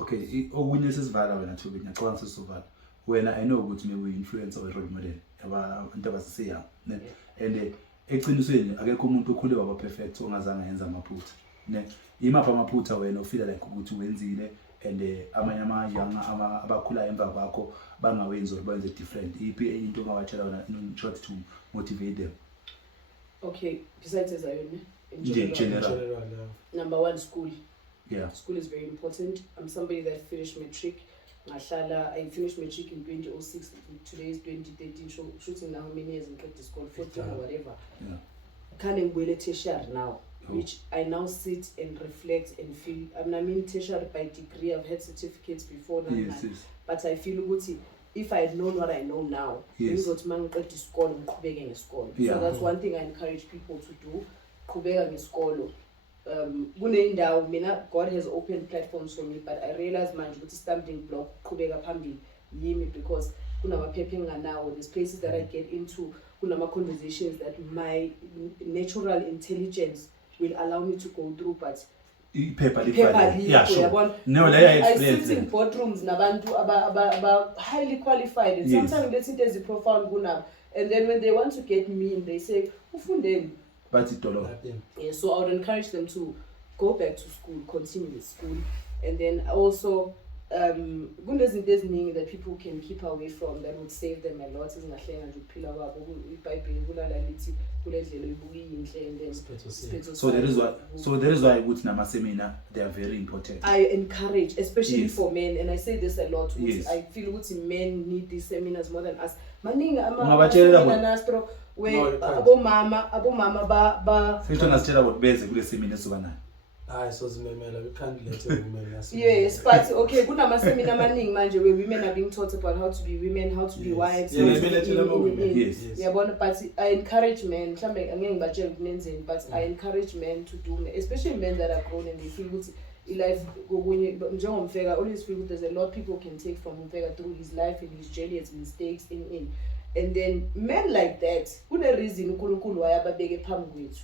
Okay, okunye sesivala wena Thobile, ngiyacabanga sesizovala. Wena I know ukuthi maybe influencer or role model abantu abasiseya, ne? And eqinisweni akekho umuntu okhule waba perfect ongazange yenza amaphutha, ne? Imapha amaphutha wena ufila like ukuthi wenzile and amanye young abakhula emva kwakho bangawenzi or benze different. Iphi into ongawatshela wona in short to motivate them? Okay, besides Zioni, in General. Number one, school. Yeah. School is very important. I'm somebody that finished matric. I finished matric in 2006. Today is 2013. Shooting now how many years in the school, 14 or whatever. Yeah. Can't go tertiary now, which I now sit and reflect and feel. I mean tertiary by degree. I've had certificates before now. Yes. But I feel good. If I had known what I know now, yes. So that's one thing I encourage people to do. God has opened platforms for me, but I realize manje ukuthi stumbling block qhubeka phambili yimi, because now there's places that I get into, conversations that my natural intelligence will allow me to go through, but paper yeah, sure. No, I sit in boardrooms nabantu highly qualified, and sometimes let's say there's a profound kunabo, and then when they want to get mean, they say ufundeni. But it's all yeah, so I would encourage them to go back to school, continue with school, and then also that people can keep away from that would save them a lot. So that is why with Nama seminar they are very important. I encourage, especially for men, and I say this a lot. Yes. I feel men need these seminars more than us. Nastro where abomama ba Fito nasitshela about beze kule seminar sobana. So we can't let women. Yes, but okay, kunama seminar maningi manje where women are being taught about how to be women, how to be wives. Yes. Yeah, but I encourage men, but I encourage men to do, especially men that are grown and they feel good. Life always feel there's a lot people can take from Mfega through his life and his journey, his mistakes in. And then men like that, kuna reason uNkulunkulu wayababeke phambi kwethu.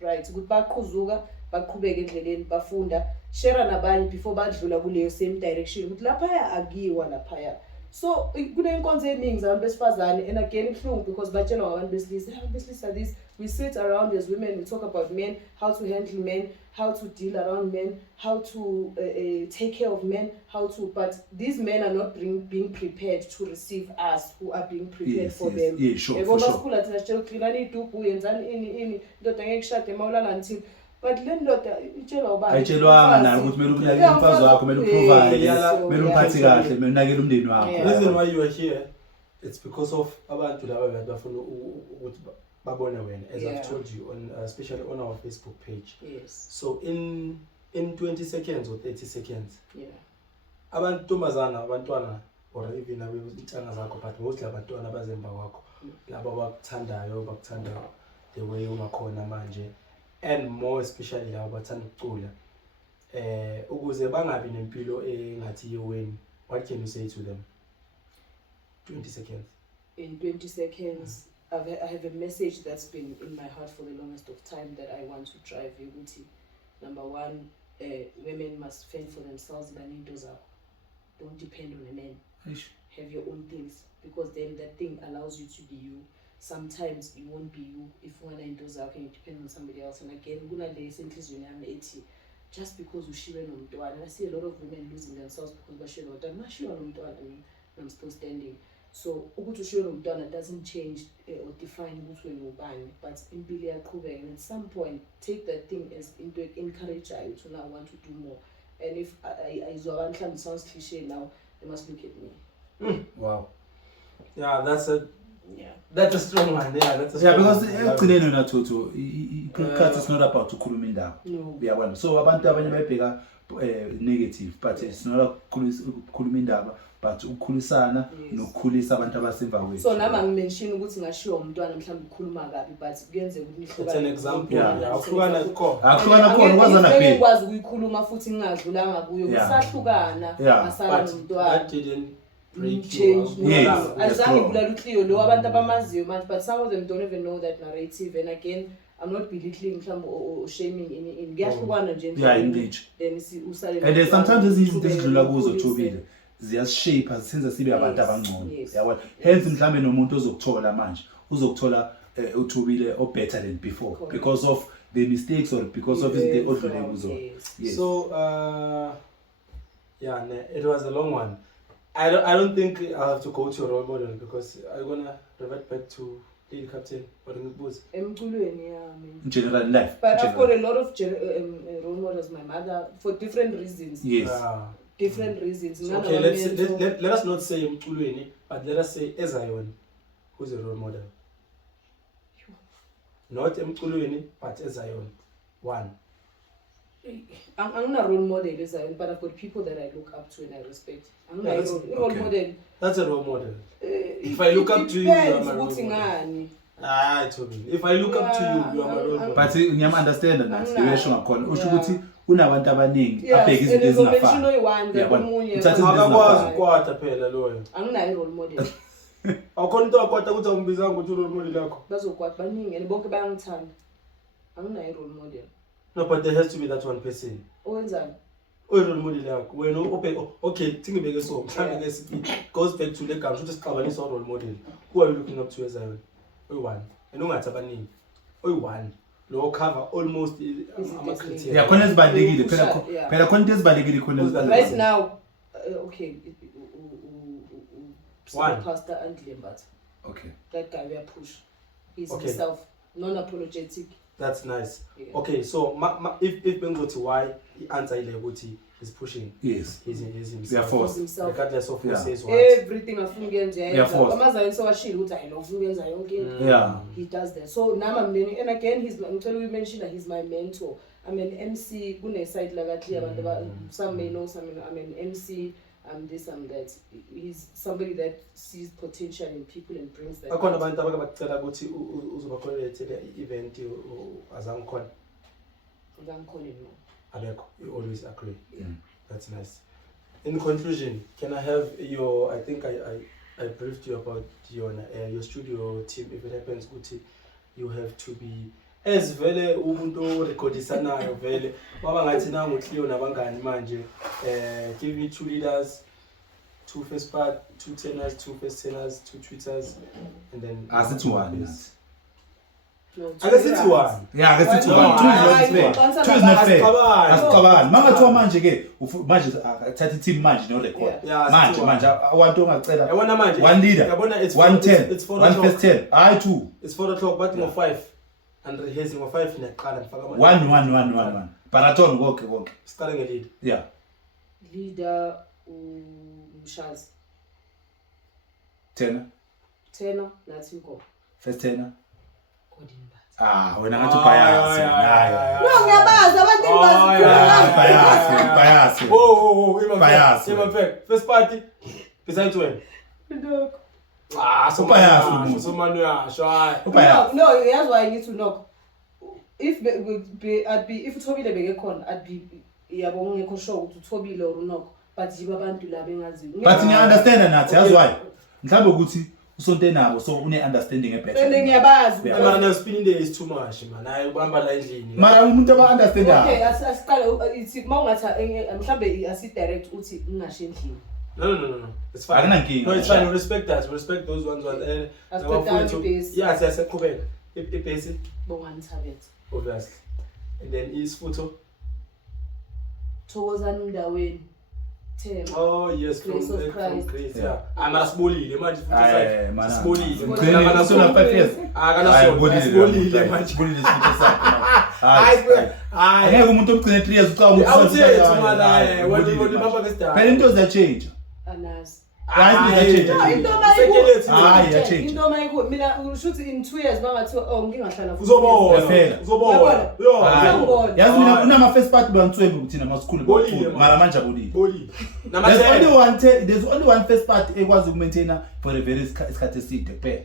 Right? Ukuthi baqhuzuka, baqhubeke endleleni, bafunda, share nabanye before badlula kuleyo same direction. Ukuthi lapha akuyiwa lapha. So kunenkonzo eningi zabantu besifazane, and again ibuhlungu because batshelwa ngabantu besilisa this. We sit around as women, we talk about men, how to handle men, how to deal around men, how to take care of men, but these men are not being prepared to receive us who are being prepared for them. Yeah, sure, for sure. But le ndoda itshela ubani ayitshelwanga ukuthi kumele ukunakekela umfazi wakho, kumele uprovide, kumele umphathe kahle, kumele unakekele umndeni wakho. The reason why you are here, it's because of abantu laba bafuna ukuthi babone wena, as I've told you, on especially on our Facebook page. Yes. So in 20 seconds or 30 seconds, abantwana or even intanga zakho, but mostly abantwana abazemba kwakho, laba bakuthanda the way ungakhona manje, and more especially laba bathanda ukucula, ukuze bangabi nempilo engathi yeweni. What can you say to them? 20 seconds. In 20 seconds, I have a message that's been in my heart for the longest of time that I want to drive you. Number one, women must fend for themselves. Don't depend on a man. Have your own things, because then that thing allows you to be you. Sometimes you won't be you if one does out and you depend on somebody else. And again, just because you and I see a lot of women losing themselves because I'm still standing. So it doesn't change or define who's when you ban, but in Billy and at some point take that thing as into encourage you to now want to do more. And if I sounds cliche now, they must look at me. Wow. Yeah, that's a strong one. Yeah, that's a strong because one. Uncut is not about to kulumindaba. No. Yeah, well. So abantu abanye bayibheka negative, but it's not kulumindaba, but ukukhulisana nokukhulisa abantu abasemva kwethu. So nama ngimention ukuthi ngashiya umntwana mhlawumbe ukukhuluma kabi, but kuyenzeka ukuthi nihlukane. It's an example. Akuhlukana khona kwazana phe. Ngikwazi ukuyikhuluma futhi ngingadlulanga kuyo. Kusahlukana asala nomntwana. That didn't break change. Yes. Azange ibulala uCleo lo abantu abamaziyo manje, but some of them don't even know that narrative. And again, I'm not belittling mhlawumbe or shaming in ngiyahlukana nje. Yeah, indeed. Then usale. And sometimes izinto ezidlula kuzo Thobile ziyashape zisenza sibe abantu abangcono. Yabona. Hence mhlambe nomuntu ozokuthola manje uzokuthola uThobile o better than before because of the mistakes or because of the odlule kuzo. Yes. So it was a long one. I don't think I have to go to a role model because I'm gonna revert back to Lady Captain or BOBO'S. In general life. But I've got a lot of role models. My mother, for different reasons. Yes. Different reasons. So, okay, let us not say Mkulweni, but let us say Zioni, who's a role model. Not Mkulweni, but Zioni. One. I'm not a role model, but I've got people that I look up to and I respect. I'm not a role model. That's a role model. If I look up to you, you are my role model. If I look up to you, you are my role model. But you understand that the way you call ukuthi unabantu abaningi abheka izinto ezingafani. Kwata phela loyo. Anginayo role model. Awukhona into akwata ukuthi awumbizanga ukuthi role model yakho. Bazokwata baningi and bonke bayangithanda. Anginayo role model. No, but there has to be that one person. Owenzani? Role model yakho. Wena okay, think so. Goes back to the gam. Should just cover this role model. Who are you looking up to as Zioni? One. And ungathi abaningi. One. Lo cover almost ama criteria. Yeah, khona ezibalekile phela khona into ezibalekile khona. Right now, okay. One. Pastor Andlembat. Okay. That guy we are push. He's himself, non-apologetic. That's nice. Yeah. Okay, so if Bengothi why the answer is he's pushing. Yes. He's himself. They are forced. Regardless of who says what. Everything afungenza. Yeah. He does that. So now and again we mentioned that he's my mentor. I'm an MC. Side some may know some. I'm an MC. This and that. He's somebody that sees potential in people and brings that. Akona abantu abakacela ukuthi uzobakhonelethele event azangikhona. Azangikhona no. Abekho. You always agree. Yeah. That's nice. In conclusion, can I have your? I think I briefed you about your studio team. If it happens, you have to be as vele umuntu recordisanayo vele baba ngathi nangu Cleo nabangani manje give me 2 leaders 2 first part, 2 tenors, 2 first tenors, 2 tweeters, and then. It's one. No, I guess it's one. Yeah, I guess it's No, one. Two I- is not fair. I- Two is not I- fair. I- Asicabani. Mangathiwa manje ke manje thatha team manje no record. Yeah, Manje it's manje abantu ongacela Yabona manje. one leader, Yabona it's 110, it's 4 one o'clock. first 10. Hayi 2. It's 4 o'clock, but no 5. And rehearsing ngo 5 niyaqala nifaka manje. 1 Marathon konke. Siqale nge-lead. Yeah. leader Mshazi 10. Tena nathi Nkomo. First 10. Kodini bathi. Wena ngathi upayazi. Nayo. No ngiyabazi abantu engibazikhuluma. Payazi. Whoa, Bias. Imapek. First party. Besides when? Ndoko. So Bias manu umuntu. so manu ya, shy. Upayazi. No, that's why I need to know. If Thobile bekekhona, I'd be yabo ngekho sure ukuthi Thobile or Unoko, but yiba abantu la bengaziyo. But niya understand nathi, that's why. Mhlawumbe ukuthi usonto nawo so une understanding ebetter. Ngiyabazi. Yeah. Man, now spinning there is too much, man. I ubamba la endlini. Mara umuntu aba understand. Okay, asiqale ithi mawungathi mhlambe asi direct uthi ungasho endlini. No. It's fine. Akunankinga. No, it's fine. We respect that. We respect those ones. Yeah, siyaqhubeka. Ibhesi Bongani Thabethe. obviously. And then is photo. Thokozani ndaweni. Thema. Oh yes, Grace of from Christ. Grace. Yeah. Amasibolile manje futhi Aye, side. mana. Sibolile. Ngicela usona 5 years. Sibolile manje. Sibolile isifutho sakhe. Hayi. Angeke umuntu omgcine 3 years ucaba ukuthi Awuthethe mana wena baba ngesidaba. phela into zatshintsha. Anazi. Into mayiku mina ushuthi in 2 years bangathiwa ngingahlala futhi. Uzobona. Yazi mina unama first part bantswembe ukuthina masikhulu bokuthula mara manje abolile. Bolile. There's only one first part ekwazi ukumaintaina for a very isikhathi eside kuphela.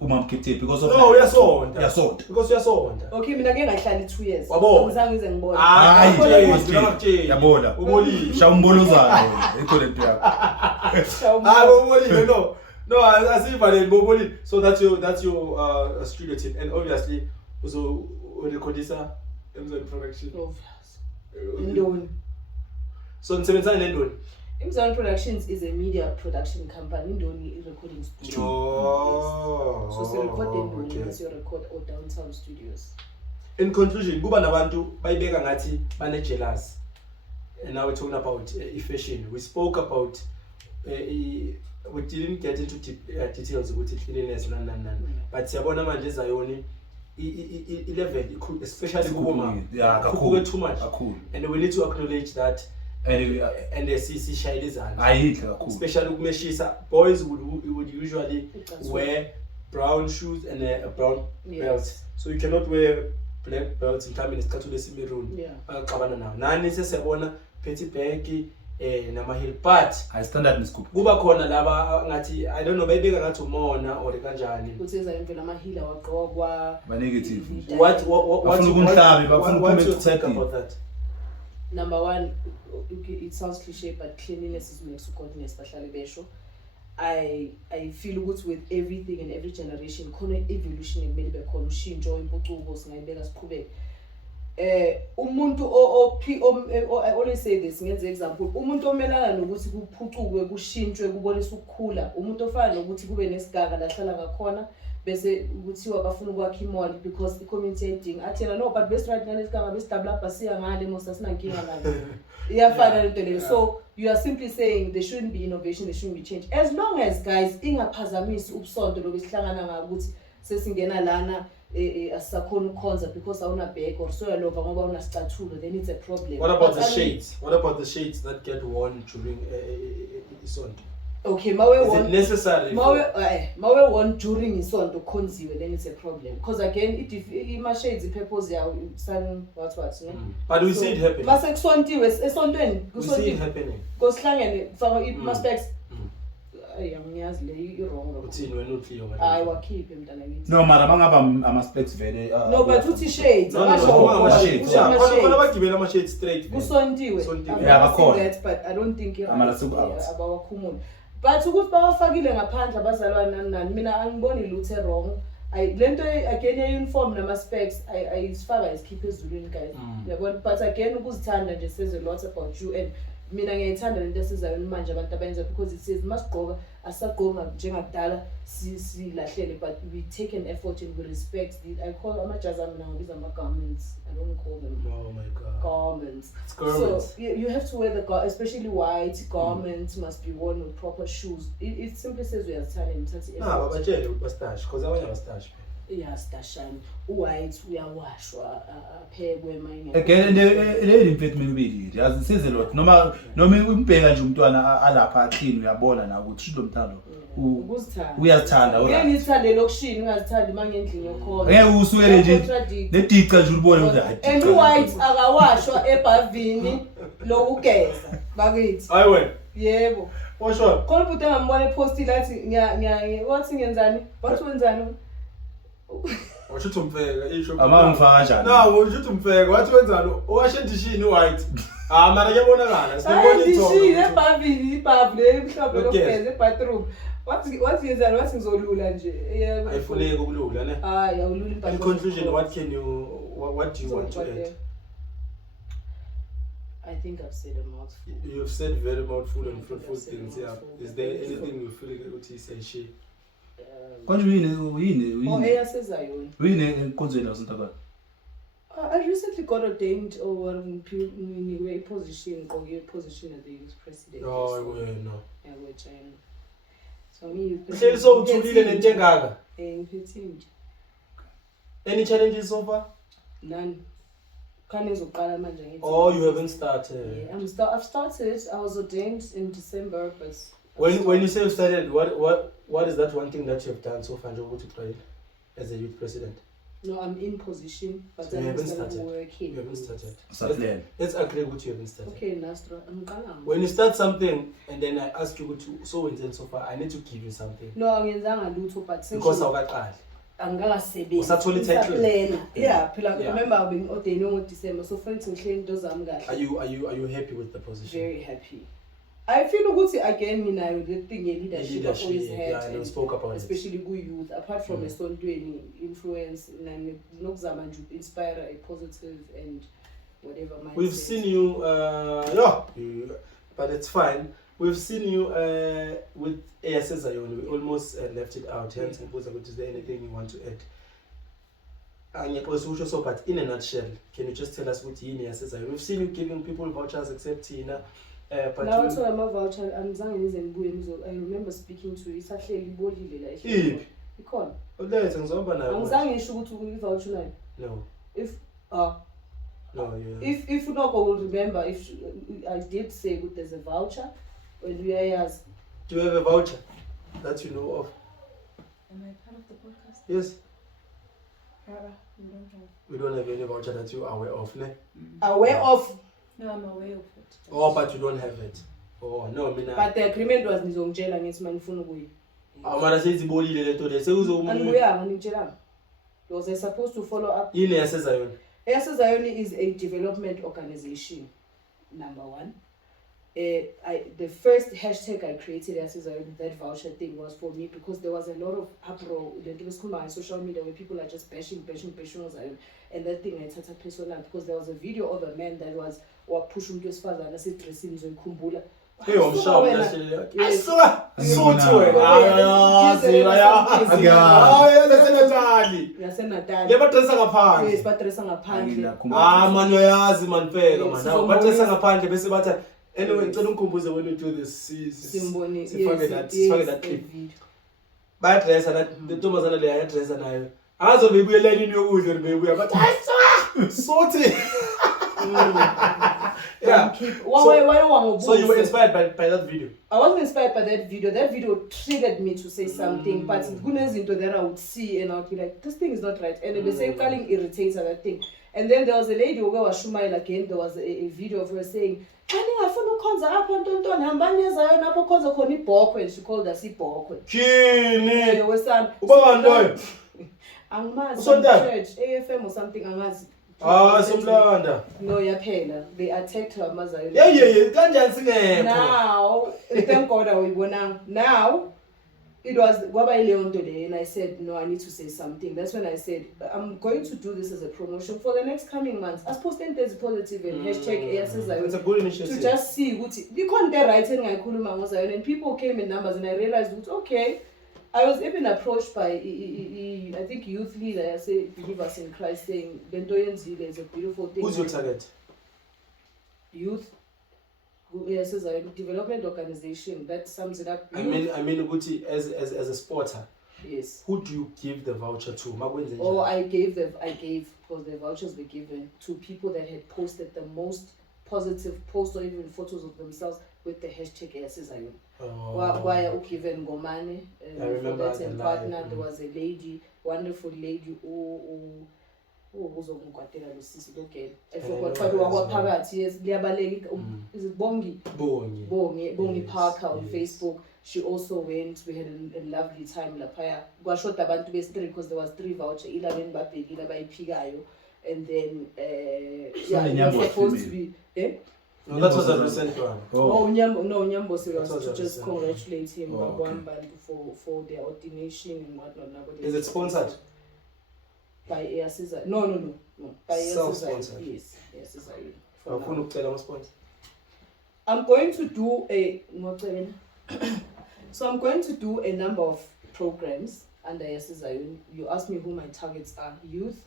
Uma captain because of No, uyasonda. Because uyasonda. Okay, mina ngeke ngahlala 2 years. Wabona. Ngizange ngize ngibone. Yabona. Yabona. Sha umbolozayo ecorrect yakho. Bolile no, asiva le Bolile. So that's your studio team, and obviously also recordisa Mzayoni production. Obvious. Indoni. So nisebenzana nendoni. Mzayoni Productions is a media production company. Indoni recording studio. Oh. So we record Indoni, okay. we record all downtown studios. In conclusion, kuba nabantu bayibeka ngathi bane jealous. And now we're talking about fashion. We spoke about we didn't get into details about cleanliness but siyabona manje Zioni level especially kubo kakhulu too much kakhulu, and we need to acknowledge that and the CC shayilizana ayihle kakhulu, especially kumeshisa. Boys would usually wear brown shoes and a brown belt, so you cannot wear black belts in time in isikhathi lesimiruni bayaqabana nawo nani sesiyabona petty bag nama heel part I standard niscoop kuba khona laba ngathi I don't know bayibeka ngathi umona or kanjani Kutheza imvela amahila waqokwa ba negative. what you think about that? Number one, it sounds cliche, but cleanliness is next to godliness, especially besho. I feel good with everything and every generation. Khona evolution ekumele bekhona ushintsho impucuko singayibeka siqhubeke. Umuntu I always say this ngenze example. Umuntu omelana nokuthi kuphucukwe kushintshwe kubonisa ukukhula. Umuntu ofana nokuthi kube nesigaga lahlala ngakhona bese ukuthiwa bafuna ukwakha imall because the community edinga athena no but best right ngale sigaba best double up asiya ngale mosa sinankinga ngale. Iyafana lento leyo. So you are simply saying there shouldn't be innovation, there shouldn't be change. As long as guys ingaphazamisi ubusonto lokusihlangana ngakuthi sesingena lana asisakhona ukukhonza because awuna bag or so yalova ngoba unasicathulo, then it's a problem. What about the shades? What about the shades that get worn during isonto? Okay, mawe is it necessary? Mawe worn during isonto khonziwe, then it's a problem because again ima shades purpose yawo sun what But we see it happening. Mase kusontiwe esontweni we see it happening. Kosihlangene faka ima specs ngiyazi le wrong uthini wena uthliyo manje hayi wakhiphe mntana ngithi No mara bangaba ama specs vele no but uthi shades khona bagibela ama shades straight kusontiwe bakhona but I don't think out abawakhumula but ukuthi bawafakile ngaphandle abazalwana nani mina angiboni lutho wrong lento again ye uniform nama specs ayisifaka isikhiphe ezulwini guys yabona but again ukuzithanda nje says a lot about you and mina ngiyayithanda lento esizayona manje abantu abayenza because it says masigqoka asagqoka njengakudala silahlele but we take an effort and we respect I call amajazi ami now these are my garments. I don't call them garments. It's garments. So you have to wear especially white garments must be worn with proper shoes. It simply says we are standing babatshele bastash because abanye abastash stashani white uyawashwa aphekwe manje again le imfethu mibili yazi size lot noma umbheka nje umntwana alapha clean uyabona na ukuthi lo mntana uyazithanda ngiyithande lokushini ngazithandi mangendlini yokhona ngeke usukele nje nedica nje ulibone ukuthi and white akawashwa ebhavini lokugeza bakithi hayi wena yebo washwa khona ubhuti engambona eposti lathi wathi ngenzani wathi wenzani washo umfeka isho amangifaka kanjani washo umfeka wathi wenzani owashe dishini white mana kuyabonakala sibone dishini ebhavini ibhavu emhlophe lokugeza ebathroom wathi yenzani wathi ngizolula nje ayifuneki ukulula ne hayi awulula impahla in conclusion what do you want to add? I think I've said a mouthful. You've said very mouthful and fruitful things. Yeah. Is there anything you feel like you say share? Konje uyini eyasezayoni enkonzweni yasentabana I recently got ordained over a position at the youth president. Oh, no. China. So me uhleli so uthulile nento engaka ngiphethe any challenges so far? None. Kanizokqala manje ngithi. Oh, you haven't started. Yeah, I've started. I was ordained in December, but when you say you started, what is that one thing that you have done so far as a youth president? No, I'm in position, but so I haven't started. Working. You haven't started. Let's agree with you haven't started. Okay, Nastro, when you start something and then I ask you to so and so far, I need to give you something. No, ngiyenzanga lutho but because awukaqali. Angakasebenzi. Usathola title. Yeah, remember I've been ordained in December, so for instance, into zami kahle. Are you happy with the position? Very happy. I feel ukuthi again mina the thing leadership I've always had. Yeah, I know, spoke about especially good youth apart from esontweni influence nokuzama nje inspire a positive and whatever mindset. We've seen you but it's fine. We've seen you with Zioni. We almost left it out. Hence, is there anything you want to add? But in a nutshell, can you just tell us what Zioni? We've seen you giving people vouchers except Tina. But now also I'm a voucher. I remember speaking to you. No. If you not will remember, if I did say that there's a voucher when we asked. Do you have a voucher that you know of? Am I part of the podcast? Yes. We don't have. We don't have any voucher that you are aware of, ne? Aware of? No, I'm aware of it. Oh, but you don't have it. Oh no, mina. But the agreement was nizongitshela ngithi manifuna ukuyi. Mara sezibolile lento le Angibuya ngitshela. Was I supposed to follow up? Yini yaseZioni? Zioni is a development organization. Number one. The first hashtag I created as that voucher thing was for me because there was a lot of uproar on social media where people are just bashing Zion, and that thing I started personal because there was a video of a man that was pushing to his father and I said dressing in Kumbula. Hey, I'm sure. Yes. Anyway, when you do this, sifake that clip. Bayadressa that the Thomas and the address and I also be letting you with your baby, but sorted. Yeah. So you were inspired by that video? I wasn't inspired by that video. That video triggered me to say something, but goodness into that I would see and I would be like, this thing is not right. And the same calling irritates that thing. And then there was a lady who was Shumail again. There was a video of her saying, and she called us Ibokwe. Kini. Was some church, AFM or something. Somlanda. No, yaphela. They attacked her Mzayoni. Yeah. Now, thank God we won now. it was Gwaba Leon today, and I said, no, I need to say something. That's when I said, I'm going to do this as a promotion for the next coming months. As posting there's positive and hashtag It's a good initiative. to just see what the content writing and people came in numbers, and I realized, okay, I was even approached by I think youth leader, I say believers in Christ, saying Bentoyenzile is a beautiful thing. Who's your target? Youth. Yes, as a development organization that sums it up. I mean, Uguti, as a sporter, yes. Who do you give the voucher to? Oh, I gave because the vouchers were given to people that had posted the most positive posts or even photos of themselves with the hashtag Zioni. Why given Gomani for that and partner. There was a lady, wonderful lady I forgot yes, is it Bongi Parker on Facebook. She also went. We had a lovely time. Because there was 3 vouchers, and then it was supposed to be. No, that was a recent one. Nyambo was to just congratulate him for their ordination and whatnot. Is it sponsored? By ASISA. No. By self-sponsored. Yes, I'm going to do I'm going to do a number of programs under ASISA. You asked me who my targets are: youth,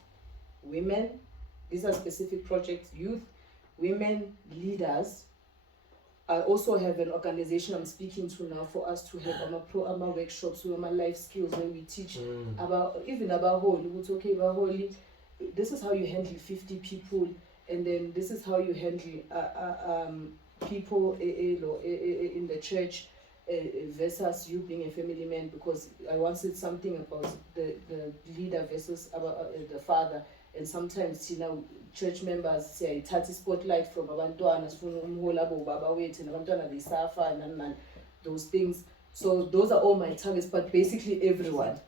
women. These are specific projects: youth, women, leaders. I also have an organization I'm speaking to now for us to have workshops with my life skills where we teach about holy. We're talking about holy. This is how you handle 50 people, and then this is how you handle people in the church versus you being a family man. Because I once said something about the leader versus about the father, and sometimes church members say thatha spotlight from abantwana sifuna umhola abo baba wethu nabantwana they suffer and those things. So those are all my targets, but basically everyone.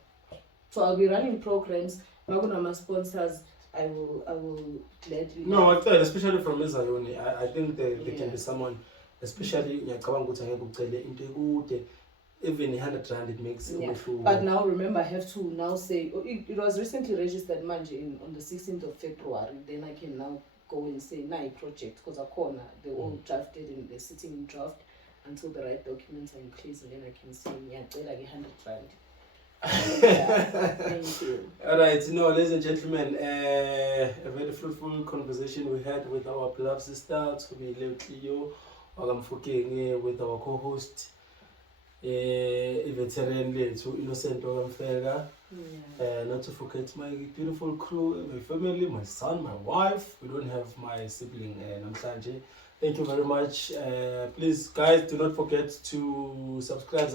So I'll be running programs. My sponsors, I will gladly. No, I thought especially from Mzayoni, I think there can be someone, especially even 100 rand it makes But now remember, I have to now say it was recently registered manje on the 16th of February. Then I can now go and say project because they're all drafted and they're sitting in draft until the right documents are in place, and then I can say like 100 rand. Thank you. All right, ladies and gentlemen, a very fruitful conversation we had with our beloved sister Thobile with our co-host. Veteran to Innocent Ogamfega. Not to forget my beautiful crew, my family, my son, my wife. We don't have my sibling Namhlanje. Thank you very much. Please, guys, do not forget to subscribe.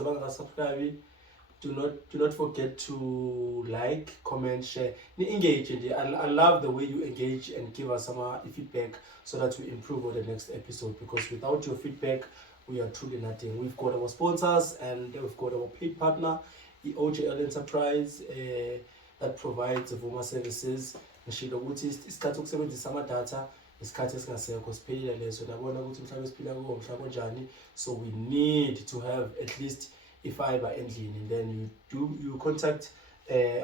Do not forget to like, comment, share, engage. I love the way you engage and give us some feedback so that we improve on the next episode. Because without your feedback, we are truly nothing. We've got our sponsors and we've got our paid partner, the OJL Enterprise, that provides Vuma services. Ngishilo ukuthi isikhathi ukusebenzisa ama data isikhathi esingasekho siphila leso nabona ukuthi umhlaba esiphila kuwo umhlaba onjani. So we need to have at least i-fiber endlini, and then you contact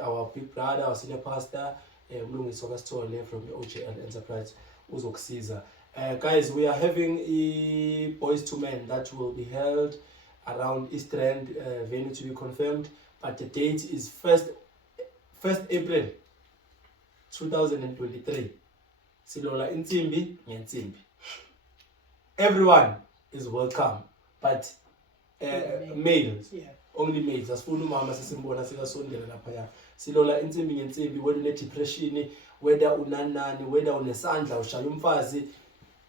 our big brother, our senior pastor, umlungisi wakasithole from the OJL Enterprise uzokusiza. Guys, we are having a Boys to Men that will be held around East End, venue to be confirmed, but the date is 1st April 2023. Silola insimbi ngensimbi. Everyone is welcome, but males, only males. Asifuna umama sesimbona sikasondela lapha. Silola insimbi ngensimbi, whether une depression, whether unanani, whether unesandla ushaya umfazi.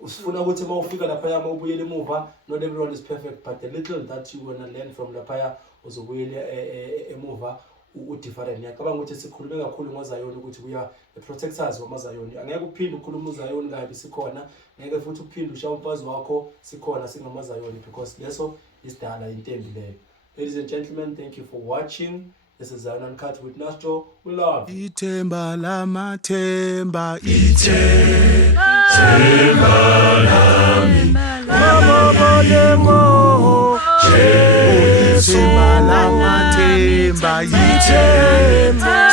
Usifuna ukuthi mawufika lapha mawubuyele emuva. Not everyone is perfect, but the little that you want to learn from lapha uzobuyele emuva udifferent. Ngiyacabanga ukuthi sikhulume kakhulu ngoZayoni ukuthi we are the protectors wamaZayoni. Angeke uphinde ukhuluma uZayoni kabi sikhona, ngeke futhi uphinde ushaya umfazi wakho sikhona singamaZayoni, because leso isidala intembi leyo. Ladies and gentlemen, thank you for watching. This is Zioni Uncut with Nastro. We love. Ithemba lamathemba, ithemba lami, mama balemo, ithemba lamathemba. ayithembe